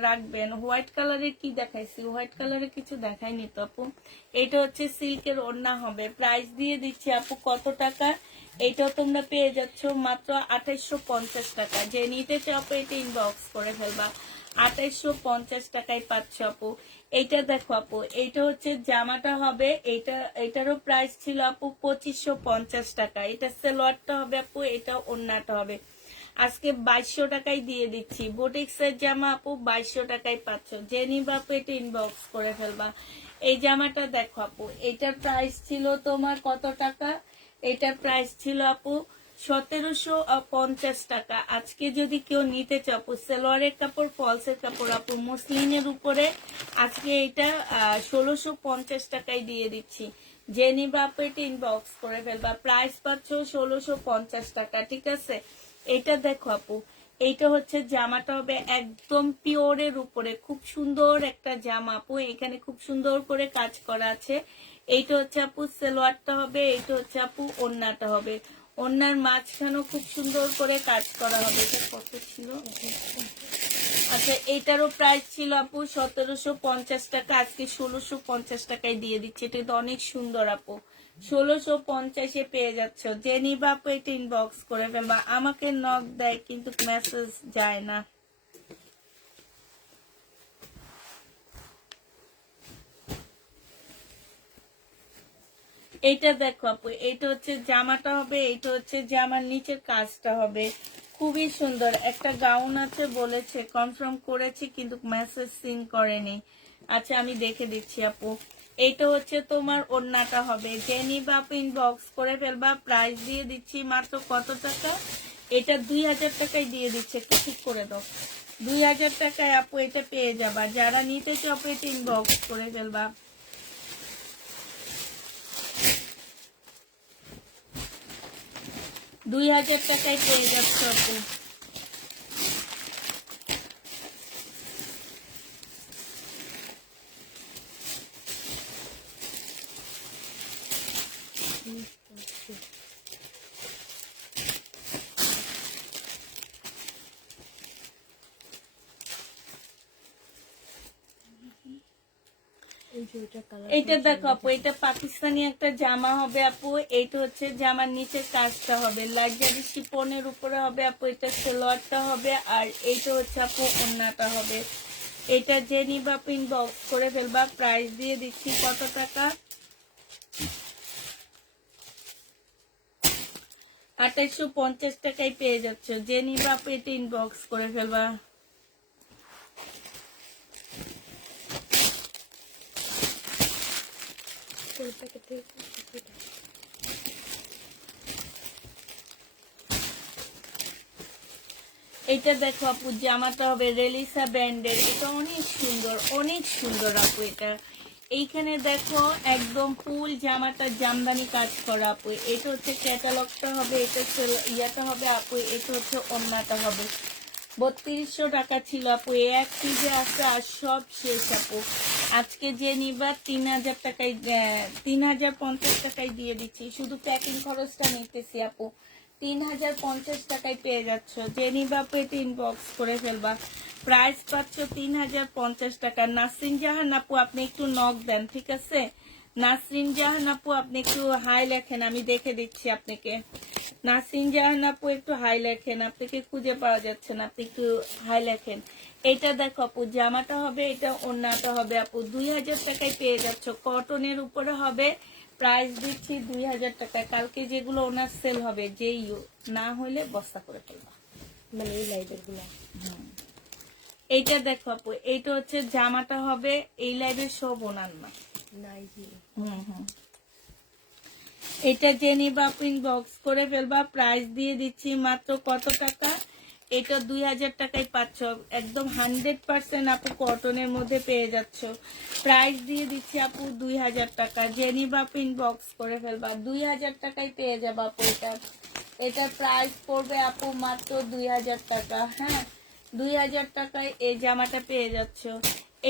রাখবেন। হোয়াইট কালারের কি দেখাইছি? হোয়াইট কালারের কিছু দেখাইনি তো আপু। এটা হচ্ছে সিল্কের ওড়না হবে। প্রাইস দিয়ে দিচ্ছি আপু কত টাকা? এইটাও তোমরা পেয়ে যাচ্ছ মাত্র 2850 টাকা। যে নিতে চাও এটা ইনবক্স করে ফেলবা। 2850 টাকায় পাচ্ছ আপু। এইটা দেখো আপু, এইটা হচ্ছে জামাটা হবে, এটারও প্রাইস ছিল আপু 2550 টাকা। এটা সালোয়ারটা হবে আপু, এটা ওড়নাটা হবে। আজকে 2200 টাকায় দিয়ে দিচ্ছি। বুটিক্সের জামা আপু 2200 টাকায় পাচ্ছ। জেনি বাপু এটা ইনবক্স করে ফেলবা। এই জামাটা দেখো আপু, এটার প্রাইস ছিল তোমার কত টাকা? এটার প্রাইস ছিল আপু 1750 টাকা। আজকে যদি কেউ নিতে চাও আপু, সালোয়ারের কাপড়, ফলসের কাপড় আপু, মুসলিনের উপরে আজকে এটা 1650 টাকায় দিয়ে দিচ্ছি। জেনি বাপু এটা ইনবক্স করে ফেলবা। প্রাইস পাচ্ছ 1650 টাকা, ঠিক আছে? এটা দেখো আপু, এইটা হচ্ছে জামাটা হবে একদম পিওরের উপরে, খুব সুন্দর একটা জামা আপু। এখানে খুব সুন্দর করে কাজ করা আছে। এইটা হচ্ছে আপু সালোয়ারটা হবে, এইটা হচ্ছে আপু ওড়নাটা হবে। ওড়নার মাঝখানেও খুব সুন্দর করে কাজ করা হবে। এটা কত ছিল? আচ্ছা, এইটারও প্রাইস ছিল আপু 1750 টাকা। আজকে 1650 টাকায় দিয়ে দিচ্ছে। এটা তো অনেক সুন্দর আপু। 1650-এ পেয়ে যাচ্ছ। যে নিবা আপু এটা ইনবক্স করে ফেলবা। আমাকে নক দেয় কিন্তু মেসেজ যায় না। এইটা দেখো আপু, এইটা হচ্ছে জামাটা হবে, এইটা হচ্ছে জামার নিচের কাজটা হবে। খুবই সুন্দর একটা গাউন আছে, বলেছে কনফার্ম করেছি কিন্তু মেসেজ সিন করেনি। আচ্ছা, আমি দেখে দিচ্ছি আপু। এইটা হচ্ছে তোমার ওড়নাটা হবে। জেনি বাপ ইনবক্স করে ফেলবা। প্রাইস দিয়ে দিচ্ছি মাত্র কত টাকা? এটা 2000 টাকায় দিয়ে দিচ্ছে। একটু ঠিক করে দাও। 2000 টাকায় আপু এটা পেয়ে যাবা। যারা নিতে চাও আপু এটা ইনবক্স করে ফেলবা। 2000 টাকায় পেয়ে যাচ্ছ আপু। এইটা দেখো আপু, এটা পাকিস্তানি একটা জামা হবে আপু। এইটা হচ্ছে জামার নিচের কাজটা হবে, লাক্সারি শিপনের উপরে হবে আপু। এটা সালোয়ারটা হবে আর এইটা হচ্ছে আপু ওড়নাটা হবে। এটা যে নিবা আপু ইনবক্স করে ফেলবা। প্রাইস দিয়ে দিচ্ছি কত টাকা? 2850 টাকায় পেয়ে যাচ্ছ। যে নিবা আপু এটা ইনবক্স করে ফেলবা। কোন প্যাকেট থেকে এটা? এটা দেখো আপু, জামাটা হবে রেলিসা ব্র্যান্ডের। এটা অনেক সুন্দর আপু। এটা এইখানে দেখো একদম ফুল জামাটা জামদানি কাজ করা আপু। এটা হচ্ছে ক্যাটালগটা হবে, এটা হচ্ছে ইয়াটা হবে আপু, এটা হচ্ছে ওন্নাটা হবে। 3200 টাকা ছিল আপু, এক পিজে আছে আর সব শেষ আপু। আজকে যে নিবা 3000 টাকায় 3050 টাকায় দিয়ে দিচ্ছি, শুধু প্যাকিং খরচটা নিতেছি আপু। 3050 টাকায় পেয়ে যাচ্ছ, যে নিবা পেট ইনবক্স করে ফেলবা। প্রাইস পাচ্ছ 3050 টাকা। নাসরিন জাহান আপু আপনি একটু নক দেন, ঠিক আছে? নাসরিন জাহান আপু আপনি একটু হাই লেখেন, আমি দেখে দিচ্ছি আপনাকে। নাসরিন জাহান আপু একটু হাই লেখেন, আপনাকে খুঁজে পাওয়া যাচ্ছে না, আপনি একটু হাই লেখেন। এটা দেখো আপু, জামাটা হবে, এটা ওড়নাটা হবে আপু। 2000 টাকায় পেয়ে যাচ্ছ, কটনের উপরে হবে। প্রাইস দিচ্ছি 2000 টাকা। কালকে যেগুলো ওনার সেল হবে, যেই না হলে বস্তা করে ফেলবা। মানে এই লাইটের গুলা। এইটা দেখো আপু, এইটা হচ্ছে জামাটা হবে, এই লাইভের সব ওনার না। নাই জি। এটা যে নিবা বক্স করে ফেলবা। প্রাইস দিয়ে দিচ্ছি মাত্র কত টাকা? এটা 2000 টাকায় পাচ্ছ, একদম 100% আপু কটনের মধ্যে পেয়ে যাচ্ছ। প্রাইস দিয়ে দিচ্ছি আপু 2000 টাকা। যে নিবা বক্স করে ফেলবা, 2000 টাকায় পেয়ে যাবা আপু। এটা প্রাইস পড়বে আপু মাত্র 2000 টাকা। হ্যাঁ, 2000 টাকায় এই জামাটা পেয়ে যাচ্ছ।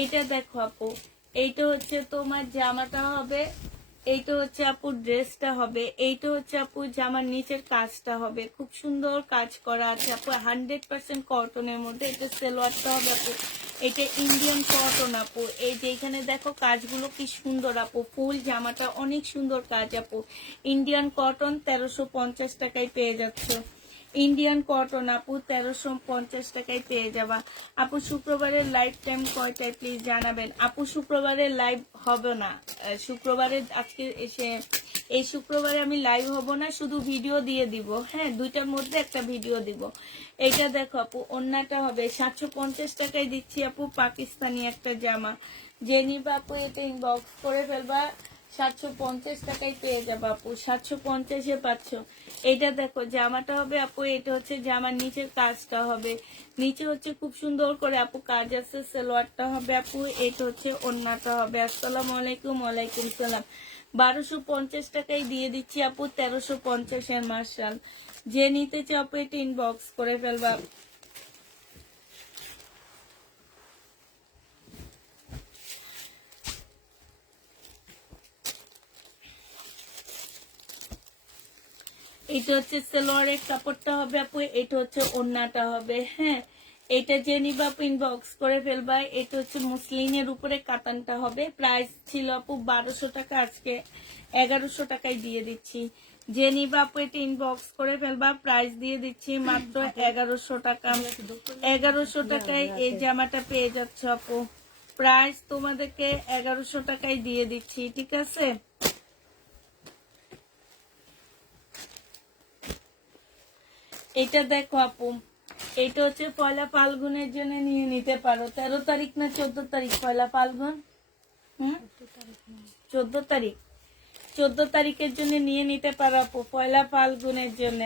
এইটা দেখো আপু, এইটা হচ্ছে তোমার জামাটা হবে, এইটা হচ্ছে আপু ড্রেসটা হবে, এইটা হচ্ছে আপু জামার নিচের কাজটা হবে। খুব সুন্দর কাজ করা আছে আপু, 100% কটনের মধ্যে। এটা সেলোয়ারটা হবে আপু, এটা ইন্ডিয়ান কটন আপু। এই যে এখানে দেখো কাজগুলো কি সুন্দর আপু, ফুল জামাটা অনেক সুন্দর কাজ আপু। ইন্ডিয়ান কটন 1350 টাকায় পেয়ে যাচ্ছ। ইন্ডিয়ান কটন আপু 1350 টাকায় পেয়ে যাবা আপু। শুক্রবারের লাইভ টাইম কয়টায় প্লিজ জানাবেন আপু? শুক্রবারের লাইভ হবে না, শুক্রবারের আজকে এসে এই শুক্রবারে আমি লাইভ হব না, শুধু ভিডিও দিয়ে দিব। হ্যাঁ, 2টার মধ্যে একটা ভিডিও দিব। এইটা দেখো আপু, ওন্নাটা হবে 750 টাকায় দিচ্ছি আপু, পাকিস্তানি একটা জামা। যে নিবা আপু এটা ইনবক্স করে ফেলবা, 750 টাকায় পেয়ে যাবো আপু, 750-এ পাচ্ছ। এটা দেখো জামাটা হবে আপু, এটা হচ্ছে জামার নিচের কাজটা হবে। নিচে হচ্ছে খুব সুন্দর করে আপু কাজ আছে, সালোয়ারটা হবে আপু, এটা হচ্ছে ওন্নাটা হবে। আসসালামু আলাইকুম। ওয়ালাইকুম সালাম। 1250 টাকায় দিয়ে দিচ্ছি আপু, 1350-এর মার্শাল। যে নিতে চাও আপু এটা ইনবক্স করে ফেলবা। এটা হচ্ছে সালোয়ারের কাপড়টা হবে আপু, এটা হচ্ছে ওড়নাটা হবে। হ্যাঁ, এটা যে নিবা আপু ইনবক্স করে ফেলবা। এটা হচ্ছে মুসলিনের উপরে কাতানটা হবে। প্রাইস ছিল আপু 1200 টাকা, আজকে 1100 টাকায় দিয়ে দিচ্ছি। যে নিবা আপু এটা ইনবক্স করে ফেলবা, প্রাইস দিয়ে দিচ্ছি মাত্র 1100 টাকা। 1100 টাকায় এই জামাটা পেয়ে যাচ্ছ আপু। প্রাইস তোমাদেরকে 1100 টাকায় দিয়ে দিচ্ছি, ঠিক আছে? এটা দেখো আপু, এটা হচ্ছে পয়লা ফাল্গুনের জন্য নিয়ে নিতে পারো। 13 তারিখ না 14 তারিখ পয়লা ফাল্গুন? 14 তারিখ। 14 তারিখের জন্য নিয়ে নিতে পারো আপু, পয়লা ফাল্গুনের জন্য।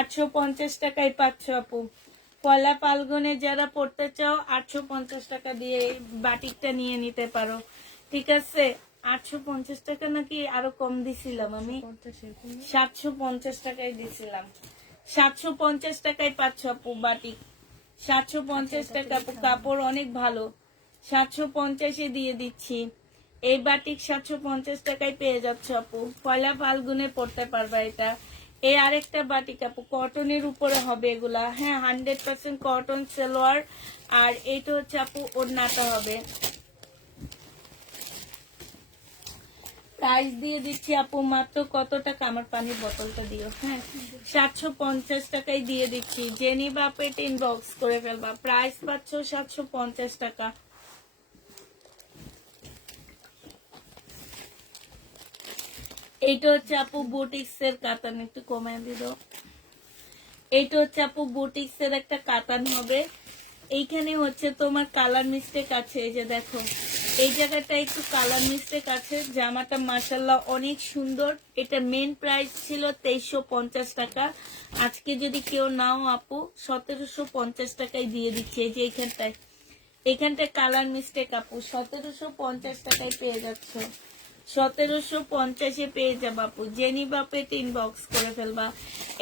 850 টাকায় পাচ্ছ আপু। পয়লা ফাল্গুনে যারা পড়তে চাও 850 টাকা দিয়ে এই বাটিকটা নিয়ে নিতে পারো, ঠিক আছে? 850 টাকা নাকি আরো কম দিছিলাম আমি? 750 টাকায় দিছিলাম। 750 টাকায় পাচ্ছ আপু বাটিক, 750 টাকা আপু। কাপড় অনেক ভালো, 750-এ দিয়ে দিচ্ছি। এই বাটিক 750 টাকায় পেয়ে যাচ্ছ আপু, পয়লা ফাল্গুনে পড়তে পারবা এটা। এই আরেকটা বাটিক আপু, কটনের উপরে হবে এগুলা। হ্যাঁ, 100% কটন সালোয়ার। আর এইটা হচ্ছে আপু ওড়নাটা হবে। প্রাইস দিয়ে দিচ্ছি আপু মাত্র কত টাকা? আমার পানির বোতলটা দিও। হ্যাঁ, 750 টাকায় দিয়ে দিচ্ছি। যে নিবা আপু এটা ইনবক্স করে ফেলবা। প্রাইস পাচ্ছ 750 টাকা। এইটা হচ্ছে আপু বুটিক্স এর কাতান, একটু কমায় দিল। এইটা হচ্ছে আপু বুটিক্স এর একটা কাতান হবে। এইখানে হচ্ছে তোমার কালার মিস্টেক আছে, এই যে দেখো এই জায়গাটা একটু কালার মিস্টেক আছে। জামাটা মাশাআল্লাহ অনেক সুন্দর। এটা মেন প্রাইস ছিল 2350 টাকা। আজকে যদি কেউ নাও আপু 1750 টাকায় দিয়ে দিচ্ছে। এই যে এখানটায় কালার মিস্টেক আপু, 1750 টাকায় পেয়ে যাচ্ছ। 1750-এ পেয়ে যাবো আপু। জেনি বাপু এটা ইনবক্স করে ফেলবা।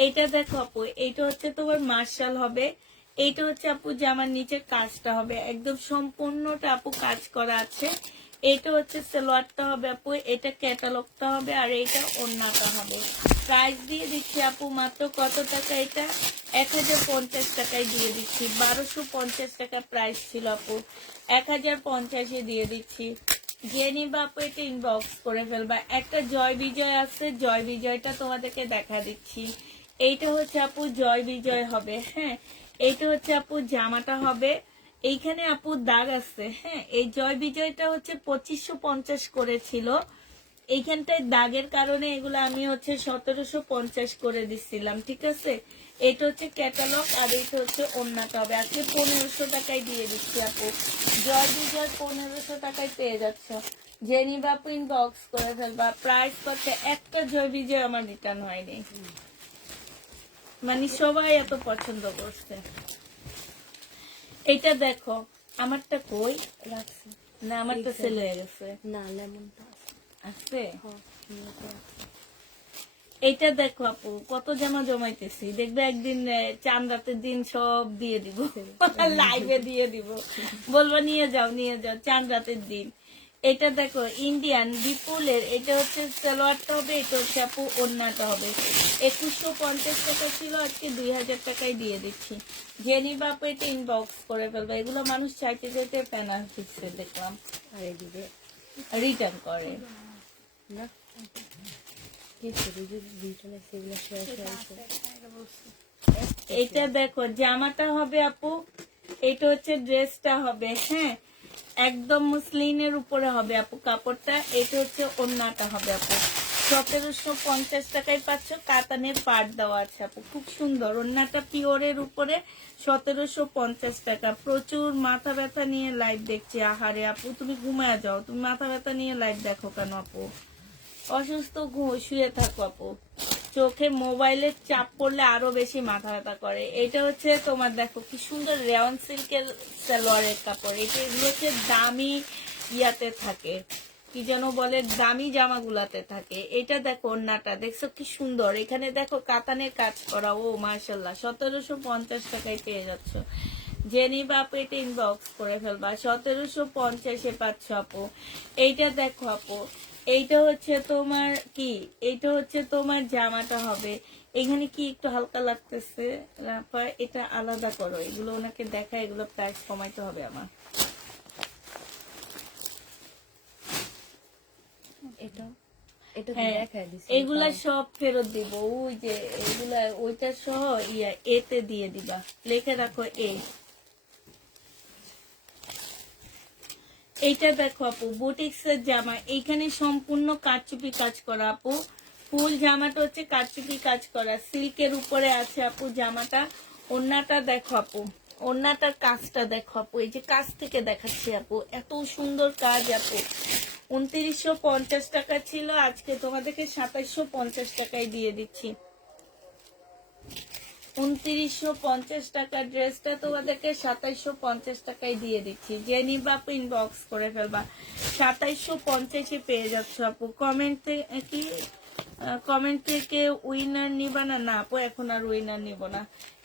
এইটা দেখো আপু, এইটা হচ্ছে তোমার মার্শাল হবে। এইটা হচ্ছে আপু জামার নিচের কাজটা হবে একদম সম্পূর্ণটা আপু কাজ করা আছে। এটা হচ্ছে সালোয়ারটা হবে আপু, এটা ক্যাটালগটা হবে, আর এটা ওড়নাটা হবে। প্রাইস দিয়ে দিচ্ছি আপু মাত্র কত টাকা? এটা 1050 টাকায় দিয়ে দিচ্ছি। 1250 টাকা প্রাইস ছিল আপু, 1050-এ দিয়ে দিচ্ছি। জেনি বাপু এটা ইনবক্স করে ফেলবা। একটা জয় বিজয় আছে, জয় বিজয়টা তোমাদেরকে দেখা দিচ্ছি। এইটা হচ্ছে আপু জয় বিজয় হবে। হ্যাঁ, এইটা হচ্ছে আপু জামাটা হবে। এইখানে আপু দাগ আছে। হ্যাঁ, এই জয় বিজয়টা হচ্ছে 2550 করেছিল। এইখানটায় দাগের কারণে এগুলো আমি হচ্ছে 1750 করে দিচ্ছিলাম। ঠিক আছে, এটা হচ্ছে ক্যাটালগ, আর এটা হচ্ছে ওড়নাটা হবে। আজকে 1500 টাকায় দিয়ে দিচ্ছি আপু। জয় বিজয় 1500 টাকায় পেয়ে যাচ্ছ। জেনি বাপু ইনবক্স করে ফেলবা। প্রাইস করতে একটা জয় বিজয় আমার রিটার্ন হয়নি, মানে সবাই এত পছন্দ করছে। এটা দেখো, আমারটা কই রাখছি না, আমারটা সেল হয়ে গেছে। না, লেমনটা আছে। হ্যাঁ, এইটা দেখো আপু, কত জামা জমাইতেছি। দেখবে একদিন চাঁদ রাতের দিন সব দিয়ে দিব, লাইভে দিয়ে দিব, বলবো নিয়ে যাও নিয়ে যাও চাঁদ রাতের দিন। এটা দেখো ইন্ডিয়ান বিপুলের, এটা হচ্ছে সালোয়ারটা হবে, এটা হচ্ছে আপু ওড়নাটা হবে। 2150 টাকা ছিল, আজকে 2000 টাকায় দিয়ে দিচ্ছি। জেনি বাপু এটা ইনবক্স করে ফেলবে। এগুলো মানুষ চাইতে চাইতে প্যানার ফিক্সে দেখলাম আর এদিকে রিটার্ন করে না কি করে যদি রিটার্ন সেগুলো শেয়ার আছে। এটা দেখো জামাটা হবে আপু, এটা হচ্ছে ড্রেসটা হবে। হ্যাঁ, একদম মুসলিনের উপরে হবে আপু কাপড়টা। এটা হচ্ছে ওড়নাটা হবে আপু। 1750 টাকায় পাচ্ছ। কাতানের পাট দেওয়া আছে আপু, খুব সুন্দর। ওড়নাটা পিওরের উপরে 1750 টাকা। প্রচুর মাথা ব্যথা নিয়ে লাইভ দেখছি। আহারে আপু, তুমি ঘুমায় যাও, তুমি মাথা ব্যথা নিয়ে লাইভ দেখো কেন আপু? অসুস্থ শুয়ে থাকো আপু। চোখে মোবাইলের চাপ পড়লে আরো বেশি মাথা ব্যথা করে। এটা হচ্ছে তোমার দেখো কি সুন্দর রেওয়ান সিল্কের সালোয়ারের কাপড়। এটা এগুলো হচ্ছে দামি ইয়াতে থাকে, কি যেন বলে, দামি জামাগুলাতে থাকে। এটা দেখো ওড়নাটা দেখছো কি সুন্দর। এখানে দেখো কাতানের কাজ করা। ও মাশাল্লাহ, 1750 টাকায় পেয়ে যাচ্ছ। জেনি বাপু এটা ইনবক্স করে ফেলবা। 1750-এ পাচ্ছ আপু। এইটা দেখো আপু, এইটা হচ্ছে তোমার কি, এইটা হচ্ছে তোমার জামাটা হবে। এখানে কি একটু হালকা লাগতেছে রাফা, এটা আলাদা করো। এগুলো ওনাকে দেখা, এগুলো প্রাইস কমাইতে হবে আমার। এটা এটা হ্যাঁ, দেখাই দিছি। এগুলা সব ফেরত দিব। ওই যে এগুলা ওইটা সহ এতে দিয়ে দিবা, লিখে রাখো এ। এইটা দেখো আপু বুটিক্সের জামা। এইখানে সম্পূর্ণ কারচুপি কাজ করা আপু। ফুল জামাটা হচ্ছে কারচুপি কাজ করা, সিল্কের উপরে আছে আপু জামাটা। ওড়নাটা দেখো আপু, ওড়নাটার কাজটা দেখো আপু। এই যে কাজ থেকে দেখাচ্ছি আপু, এত সুন্দর কাজ আপু। 2950 টাকা ছিল, আজকে তোমাদেরকে 2750 টাকায় দিয়ে দিচ্ছি। 2950 টাকার ড্রেসটা তোমাদেরকে 2750 টাকায় দিয়ে দিচ্ছি। যে নিবা আপু ইনবক্স করে ফেলবা। 2750-এ পেয়ে যাচ্ছ আপু। কমেন্ট থেকে উইনার নিবা না? না আপু, এখন আর উইনার নিব না।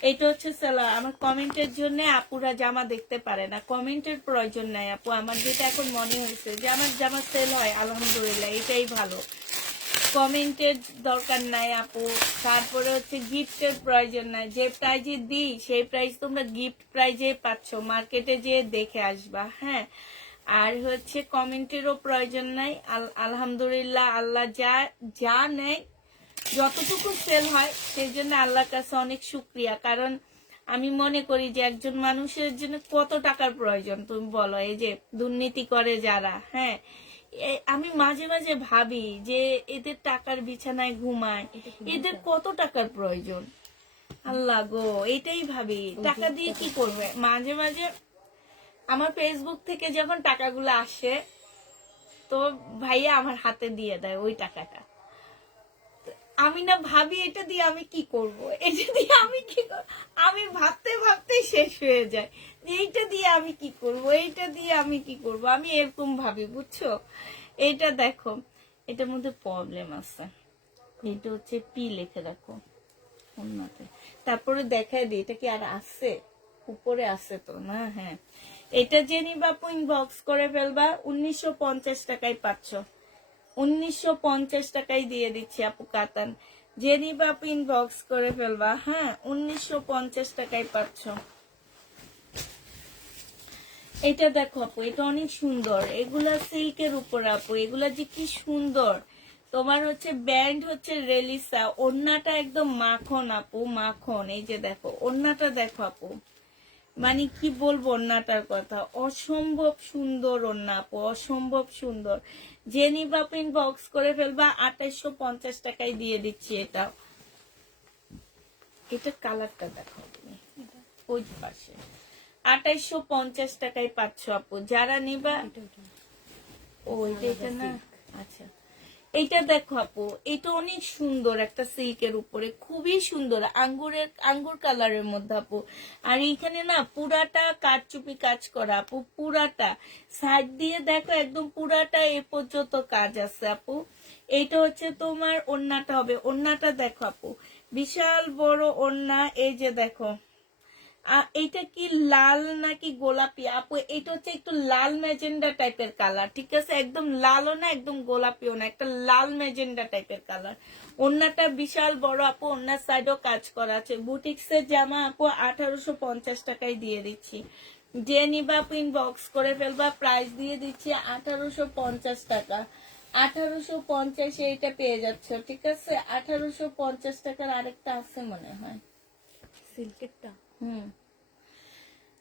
এটা হচ্ছে সালোয়ার। আমার কমেন্টের জন্য আপুরা জামা দেখতে পারে না, কমেন্টের প্রয়োজন নাই আপু। আমার যেটা এখন মনে হয়েছে যে আমার জামা সেল হয়, আলহামদুলিল্লাহ, এটাই ভালো। কমেন্টের দরকার নাই আপু। তারপরে হচ্ছে গিফটের প্রয়োজন নাই। যে প্রাইজে দিই সেই প্রাইস তোমরা গিফট প্রাইজে পাচ্ছ, মার্কেটে যেয়ে দেখে আসবা। হ্যাঁ, আর হচ্ছে কমেন্টেরও প্রয়োজন নাই। আলহামদুলিল্লাহ, আল্লাহ যা যা নেয়, যতটুকু সেল হয় সেই জন্য আল্লাহর কাছে অনেক শুক্রিয়া। কারণ আমি মনে করি যে একজন মানুষের জন্য কত টাকার প্রয়োজন তুমি বলো? এই যে দুর্নীতি করে যারা, হ্যাঁ, আমি মাঝে মাঝে ভাবি যে এদের টাকার বিছানায় ঘুমায়, এদের কত টাকার প্রয়োজন? আল্লাহ গো, এটাই ভাবি, টাকা দিয়ে কি করবে? মাঝে মাঝে আমার ফেসবুক থেকে যখন টাকাগুলো আসে তো ভাইয়া আমার হাতে দিয়ে দেয় ওই টাকাটা। আমি না ভাবি এটা দিয়ে আমি কি করব, এটা দিয়ে আমি কি করব, আমি ভাবতে ভাবতে শেষ হয়ে যায় যে এইটা দিয়ে আমি কি করব, এইটা দিয়ে আমি কি করব, আমি এরকম ভাবি, বুঝছো। এটা দেখো, এটার মধ্যে প্রবলেম আছে, এটা হচ্ছে পি লিখে রাখো অন্যতে। তারপরে দেখাই দিই এটা কি আর আছে, উপরে আছে তো না। হ্যাঁ, এটা জেনি বাপু ইনবক্স করে ফেলবা, 1950 টাকায় পাচ্ছ, 1950 টাকায় দিয়ে দিচ্ছি আপু কাতান। জেনি বাপু ইনবক্স করে ফেলবা, হ্যাঁ 1950 টাকায় পাচ্ছ। এটা দেখো আপু, এটা অনেক সুন্দর, এগুলা সিল্কের উপর আপু, এগুলা যে কি সুন্দর। তোমার হচ্ছে ব্যান্ড হচ্ছে রেলিসা, ওড়নাটা একদম মাখন আপু, মাখন। এই যে দেখো ওড়নাটা দেখো আপু, মানে কি বলবো ওড়নাটার কথা, অসম্ভব সুন্দর ওড়না আপু, অসম্ভব সুন্দর। জেনি বাপু ইনবক্স করে ফেলবা, 2850 টাকায় দিয়ে দিচ্ছি এটা। এটা কালারটা দেখো তুমি ওই পাশে, 2850 টাকায় পাচ্ছ আপু, যারা নিবা। ও এটা না, আচ্ছা এইটা দেখো আপু, এটা অনেক সুন্দর, একটা সিল্কের উপরে খুবই সুন্দর, আঙ্গুর কালারের মধ্যে আপু। আর এইখানে না পুরাটা কারচুপি কাজ করা আপু, পুরাটা সাইড দিয়ে দেখো একদম পুরাটা এ পর্যন্ত কাজ আছে আপু। এইটা হচ্ছে তোমার ওড়নাটা হবে, ওড়নাটা দেখো আপু, বিশাল বড় ওড়না। এই যে দেখো, এটা কি লাল নাকি গোলাপি আপু, এটা হচ্ছে একটু লাল ম্যাজেন্ডা টাইপের কালার, ঠিক আছে, একদম লালও না একদম গোলাপিও না, একটা লাল ম্যাজেন্ডা টাইপের কালার। ওড়নাটা বিশাল বড় আপু, ওড়নার সাইডও কাজ করা আছে। বুটিক্সের জামা আপু 1850 টাকায় দিয়ে দিচ্ছি, যে নিবা আপু ইনবক্স করে ফেলবা, প্রাইস দিয়ে দিচ্ছি 1850 টাকা। 1850 এইটা পেয়ে যাচ্ছে, ঠিক আছে। 1850 টাকার আরেকটা আছে মনে হয় সিল্কেরটা।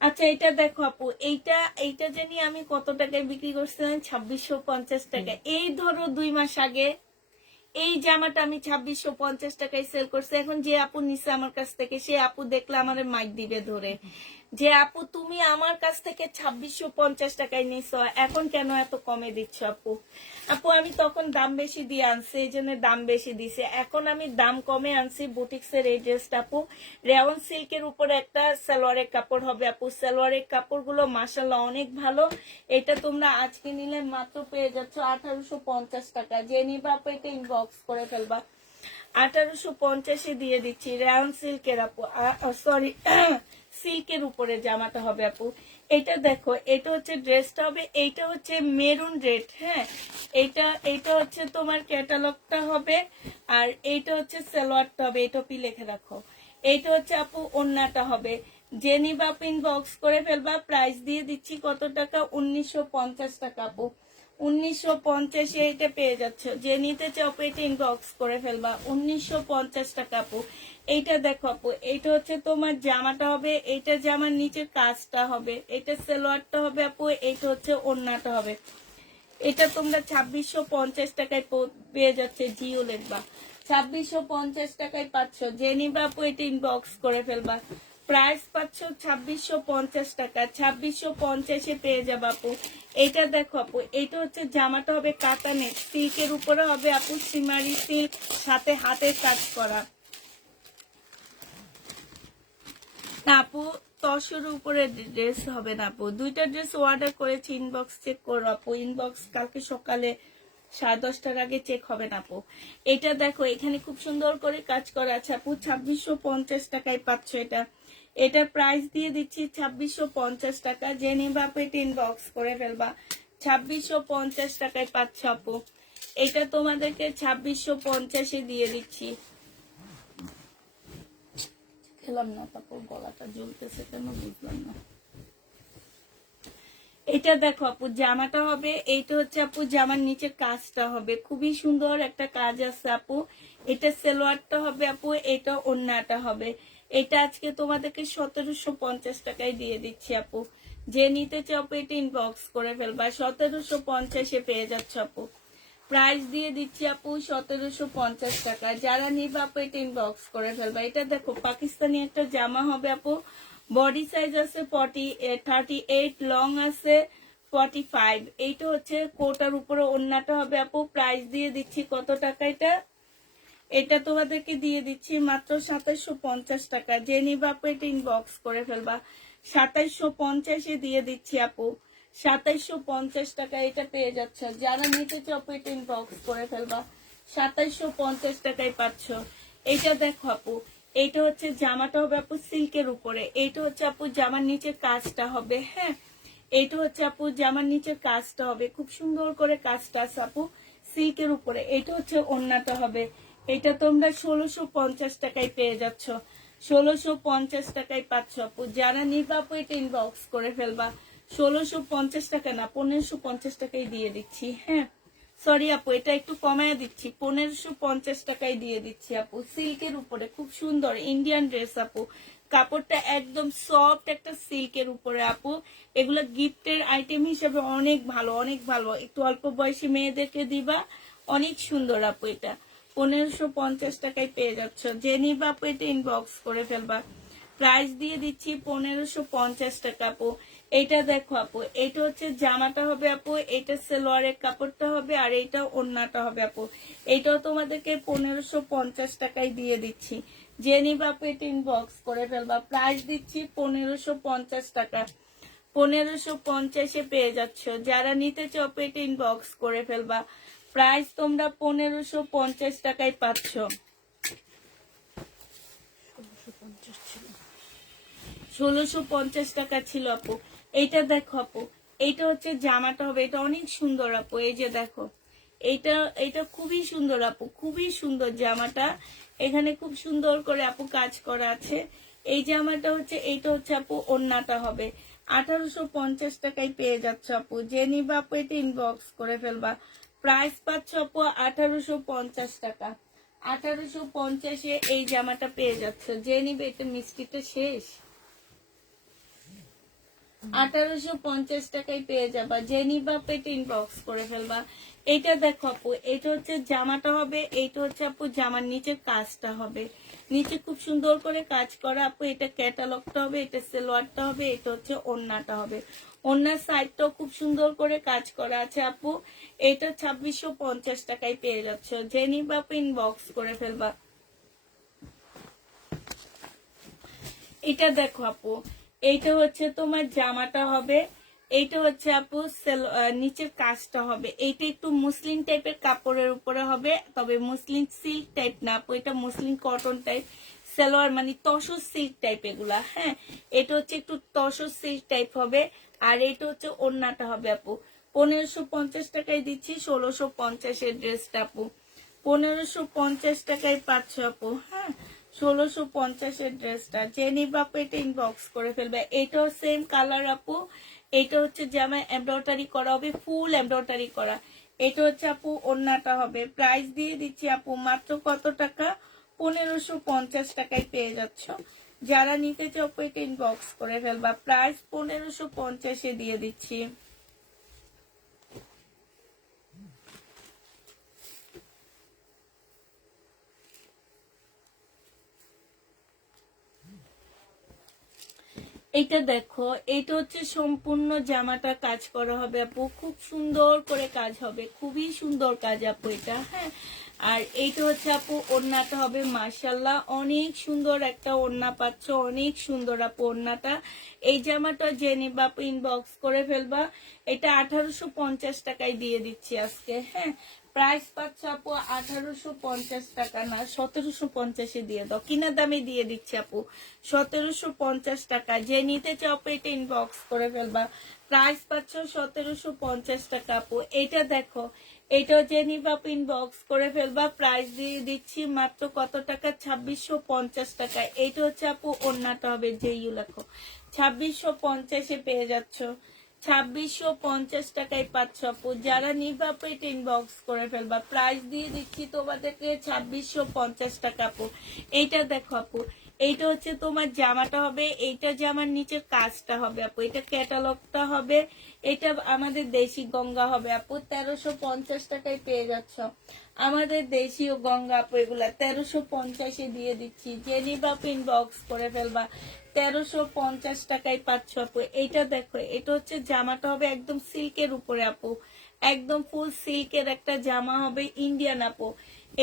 আচ্ছা এটা দেখো আপু, এইটা এইটা জানি আমি কত টাকায় বিক্রি করছিলাম, 2650 টাকা। এই ধরো 2 মাস আগে এই জামাটা আমি 2650 টাকায় সেল করছি। এখন যে আপু নিছে আমার কাছ থেকে, সে আপু দেখলে আমার মাইক দিবে ধরে, যে আপু তুমি আমার কাছ থেকে 2650 টাকায় নিছো, এখন কেন এত কমে দিচ্ছ আপু। আপু আমি তখন দাম বেশি দিয়ে আনছি, এই জন্য দাম বেশি দিছে, এখন আমি দাম কমে আনছি। বুটিক্সের এই ড্রেসটা আপু রেওয়ান সিল্কের উপরে একটা সালোয়ারের কাপড় হবে আপু, সালোয়ারের কাপড়গুলো মাশাআল্লাহ অনেক ভালো। এটা তোমরা আজকে নিলে মাত্র পেয়ে যাচ্ছ 1850 টাকা। যে নিবা আপু এটা ইনবক্স করে ফেলবা, 1850 দিয়ে দিচ্ছি। রেওয়ান সিল্কের আপু, সরি সিল্কের উপরে জামাটা হবে আপু। এটা দেখো, এটা হচ্ছে ড্রেসটা হবে, এইটা হচ্ছে মেরুন রেড, হ্যাঁ এইটা হচ্ছে তোমার ক্যাটালগটা হবে, আর এইটা হচ্ছে সালোয়ারটা হবে, এটা পি লিখে রাখো। এইটা হচ্ছে আপু ওড়নাটা হবে। জেনি বাপ ইনবক্স করে ফেলবা, প্রাইস দিয়ে দিচ্ছি কত টাকা, 1950 টাকা আপু, 1950 এটা পেয়ে যাচ্ছ। যে নিতে চাও এটা ইনবক্স করে ফেলবা, 1950 টাকা আপু। এইটা দেখো আপু, এইটা হচ্ছে তোমার জামাটা হবে, এইটা জামার নিচের কাজটা হবে, এটা সালোয়ারটা হবে আপু, এইটা হচ্ছে ওড়নাটা হবে। এটা তোমরা 2650 টাকায় পেয়ে যাচ্ছে, জিও লিখবা, 2650 টাকায় পাচ্ছ। যে নিবা আপু এটা ইনবক্স করে ফেলবা, প্রাইস পাচ্ছ 2650 টাকা, 2650 পেয়ে যাবে আপু। এটা দেখো আপু, এটা হচ্ছে জামাটা হবে কাতানের সিল্কের উপরে হবে আপু, সিমারি সিল্ক, সাথে হাতের কাজ করা। না আপু তসর উপরে ড্রেস হবে না আপু, দুইটা ড্রেস অর্ডার করেছি, ইনবক্স চেক করো আপু, ইনবক্স কালকে সকালে 10:30টার আগে চেক হবে না আপু। এটা দেখো এখানে খুব সুন্দর করে কাজ করা আছে আপু, 2650 টাকায় পাচ্ছ এটা। এটার প্রাইস দিয়ে দিচ্ছি 2650 টাকা। যে নিবা আপু এটা ইনবক্স করে ফেলবা, 2650 টাকায় পাচ্ছ আপু। এটা তোমাদেরকে 2650 দিয়ে দিচ্ছি। খেলাম না, তারপর গলাটা জ্বলতেছে কেন বুঝলাম না। এটা দেখো আপু জামাটা হবে, এইটা হচ্ছে আপু জামার নিচে কাজটা হবে, খুবই সুন্দর একটা কাজ আছে আপু। এটা সালোয়ারটা হবে আপু, এটা ওড়নাটা হবে। এটা আজকে তোমাদেরকে 1750 টাকায় দিয়ে দিচ্ছি আপু। যে নিতে চাও আপু এটা ইনবক্স করে ফেলবা, 1750 পেয়ে যাচ্ছ আপু। প্রাইস দিয়ে দিচ্ছি আপু 1750 টাকা। যারা নিবা আপু এটা ইনবক্স করে ফেলবা। এটা দেখো পাকিস্তানি একটা জামা হবে আপু, বডি সাইজ আছে 38, লং আছে 45। এইটা হচ্ছে কোটার উপরে ওন্নাটা হবে আপু, প্রাইস দিয়ে দিচ্ছি কত টাকা এটা, এটা তোমাদেরকে দিয়ে দিচ্ছি মাত্র 2750 টাকা। যে নিবা আপু এটা ইনবক্স করে ফেলবা, 2750 দিয়ে দিচ্ছি আপু, 2750 টাকা এটা পেয়ে যাচ্ছ। যারা নিতে চাও আপু এটা ইনবক্স করে ফেলবা, 2750 টাকায় পাচ্ছ। এটা দেখো আপু, এইটা হচ্ছে জামাটা হবে আপু সিল্কের উপরে, এইটা হচ্ছে আপু জামার নিচের কাজটা হবে, হ্যাঁ এইটা হচ্ছে আপু জামার নিচের কাজটা হবে, খুব সুন্দর করে কাজটা আছে আপু সিল্কের উপরে। এটা হচ্ছে ওন্নাটা হবে, এটা তোমরা 1650 টাকায় পেয়ে যাচ্ছ, 1650 টাকায় পাচ্ছ আপু। যারা নিবা আপু এটা ইনবক্স করে ফেলবা, 1650 টাকা না 1550 টাকায় দিয়ে দিচ্ছি, হ্যাঁ সরি আপু এটা একটু কমায় দিচ্ছি, 1550 টাকায় দিয়ে দিচ্ছি আপু, সিল্কের উপরে খুব সুন্দর ইন্ডিয়ান ড্রেস আপু, কাপড়টা একদম সফট একটা সিল্কের উপরে আপু। এগুলো গিফটের আইটেম হিসেবে অনেক ভালো, অনেক ভালো, একটু অল্প বয়সী মেয়েদেরকে দিবা, অনেক সুন্দর আপু। এটা 1550 টাকায় পেয়ে যাচ্ছ। যে নিবা আপু এটা ইনবক্স করে ফেলবা, প্রাইস দিয়ে দিচ্ছি 1550 টাকা আপু। এটা দেখো আপু, এটা হচ্ছে জামাটা হবে আপু, এটা সেলোয়ারের কাপড়টা হবে, আর এইটা ওন্নাটা হবে আপু। এইটাও তোমাদেরকে 1550 টাকায় দিয়ে দিচ্ছি। যে নিবা আপু এটা ইনবক্স করে ফেলবা, প্রাইস দিচ্ছি 1550 টাকা, 1550 পেয়ে যাচ্ছ। যারা নিতে চাও আপু এটা ইনবক্স করে ফেলবা, প্রাইস তোমরা 1550 টাকায় পাচ্ছ। 1650 টাকা ছিল আপু। এইটা দেখো আপু, এইটা হচ্ছে জামাটা হবে, এটা অনেক সুন্দর আপু, এই যে দেখো এইটা, এটা খুবই সুন্দর আপু, খুবই সুন্দর জামাটা, এখানে খুব সুন্দর করে আপু কাজ করা আছে। এই জামাটা হচ্ছে, এইটা হচ্ছে আপু ওন্নাটা হবে, 1850 টাকায় পেয়ে যাচ্ছ আপু। যে নিবা আপু এটা ইনবক্স করে ফেলবা, প্রাইস পাচ্ছ আপু 1850 টাকা, 1850 এই জামাটা পেয়ে যাচ্ছ। যে নিবে এটা মিষ্টিটা শেষ, 1850 টাকায় পেয়ে যাবা। যে নিবা পেটে ইনবক্স করে ফেলবা। এইটা দেখো আপু, এটা হচ্ছে জামাটা হবে, এইটা হচ্ছে আপু জামার নিচের কাজটা হবে, নিচে খুব সুন্দর করে কাজ করা আপু। এটা ক্যাটালগটা হবে, এটা সেলোয়ারটা হবে, এটা হচ্ছে ওন্নাটা হবে, ওন্নার সাইডটাও খুব সুন্দর করে কাজ করা আছে আপু। এটা 2650 টাকায় পেয়ে যাচ্ছ। যে নিবা আপু ইনবক্স করে ফেলবা। এটা দেখো আপু, এইটা হচ্ছে তোমার জামাটা হবে, এইটা হচ্ছে আপু নিচের কাজটা হবে। এইটা একটু মুসলিম টাইপের কাপড়ের উপরে হবে, তবে মুসলিম সিল্ক টাইপ না আপু, এটা মুসলিম কটন টাইপ সালোয়ার, মানে তসর সিল্ক টাইপ এগুলা, হ্যাঁ এটা হচ্ছে একটু তসর সিল্ক টাইপ হবে। আর এটা হচ্ছে ওন্নাটা হবে আপু। 1550 টাকায় দিচ্ছি 1650 ড্রেসটা আপু, 1550 টাকায় পাচ্ছ আপু, হ্যাঁ 1650 ড্রেসটা। যে নিবা আপু এটা ইনবক্স করে ফেলবে। এটাও সেম কালার আপু, এটা হচ্ছে জামা এমব্রয়ডারি করা হবে, ফুল এমব্রয়ডারি করা। এটা হচ্ছে আপু ওন্নাটা হবে, প্রাইস দিয়ে দিচ্ছি আপু মাত্র কত টাকা, 1550 টাকায় পেয়ে যাচ্ছ। যারা নিতে চাও আপু এটা ইনবক্স করে ফেলবা, প্রাইস 1550 দিয়ে দিচ্ছি। এটা দেখো, এটা হচ্ছে সম্পূর্ণ জামাটা কাজ করা হবে আপু, খুব সুন্দর করে কাজ হবে, খুবই সুন্দর কাজ আপু এটা, হ্যাঁ আর এইটা হচ্ছে আপু ওড়নাটা হবে, মাশাল্লাহ অনেক সুন্দর একটা ওড়না পাচ্ছ, অনেক সুন্দর আপু ওড়নাটা। এই জামাটা যে নিবা আপু ইনবক্স করে ফেলবা, এটা 1850 টাকায় দিয়ে দিচ্ছি আজকে, হ্যাঁ প্রাইস পাচ্ছ আপু 1850 টাকা না 1750 দিয়ে দাও, কিনা দামে দিয়ে দিচ্ছি আপু 1750 টাকা। যে নিতে চাও আপু এটা ইনবক্স করে ফেলবা, প্রাইস পাচ্ছ 1750 টাকা আপু। এটা দেখো, এটাও যে নিবা আপু ইনবক্স করে ফেলবা, প্রাইস দিয়ে দিচ্ছি মাত্র কত টাকা, 2650 টাকা। এটা হচ্ছে আপু ওড়নাটা হবে, যে ইউ লেখো 2650 পেয়ে যাচ্ছ, 2650 টাকায় পাচ্ছ আপু। যারা নিবা আপু এটা ইনবক্স করে ফেলবা, প্রাইস দিয়ে দিচ্ছি তোমাদেরকে 2650 টাকা আপু। এইটা দেখো আপু, এইটা হচ্ছে তোমার জামাটা হবে, এইটা জামার নিচের কাজটা হবে আপু, এটা ক্যাটালগটা হবে, এটা আমাদের দেশি গঙ্গা হবে আপু, 1350 টাকায় পেয়ে যাচ্ছ আমাদের দেশীয় গঙ্গা আপু, এগুলা 1350-এ দিয়ে দিচ্ছি, যে নিবা ইনবক্স করে ফেলবা, 1350 টাকায় পাচ্ছ আপু। এইটা দেখো, এটা হচ্ছে জামাটা হবে একদম সিল্কের উপরে আপু, একদম ফুল সিল্কের একটা জামা হবে, ইন্ডিয়ান আপু,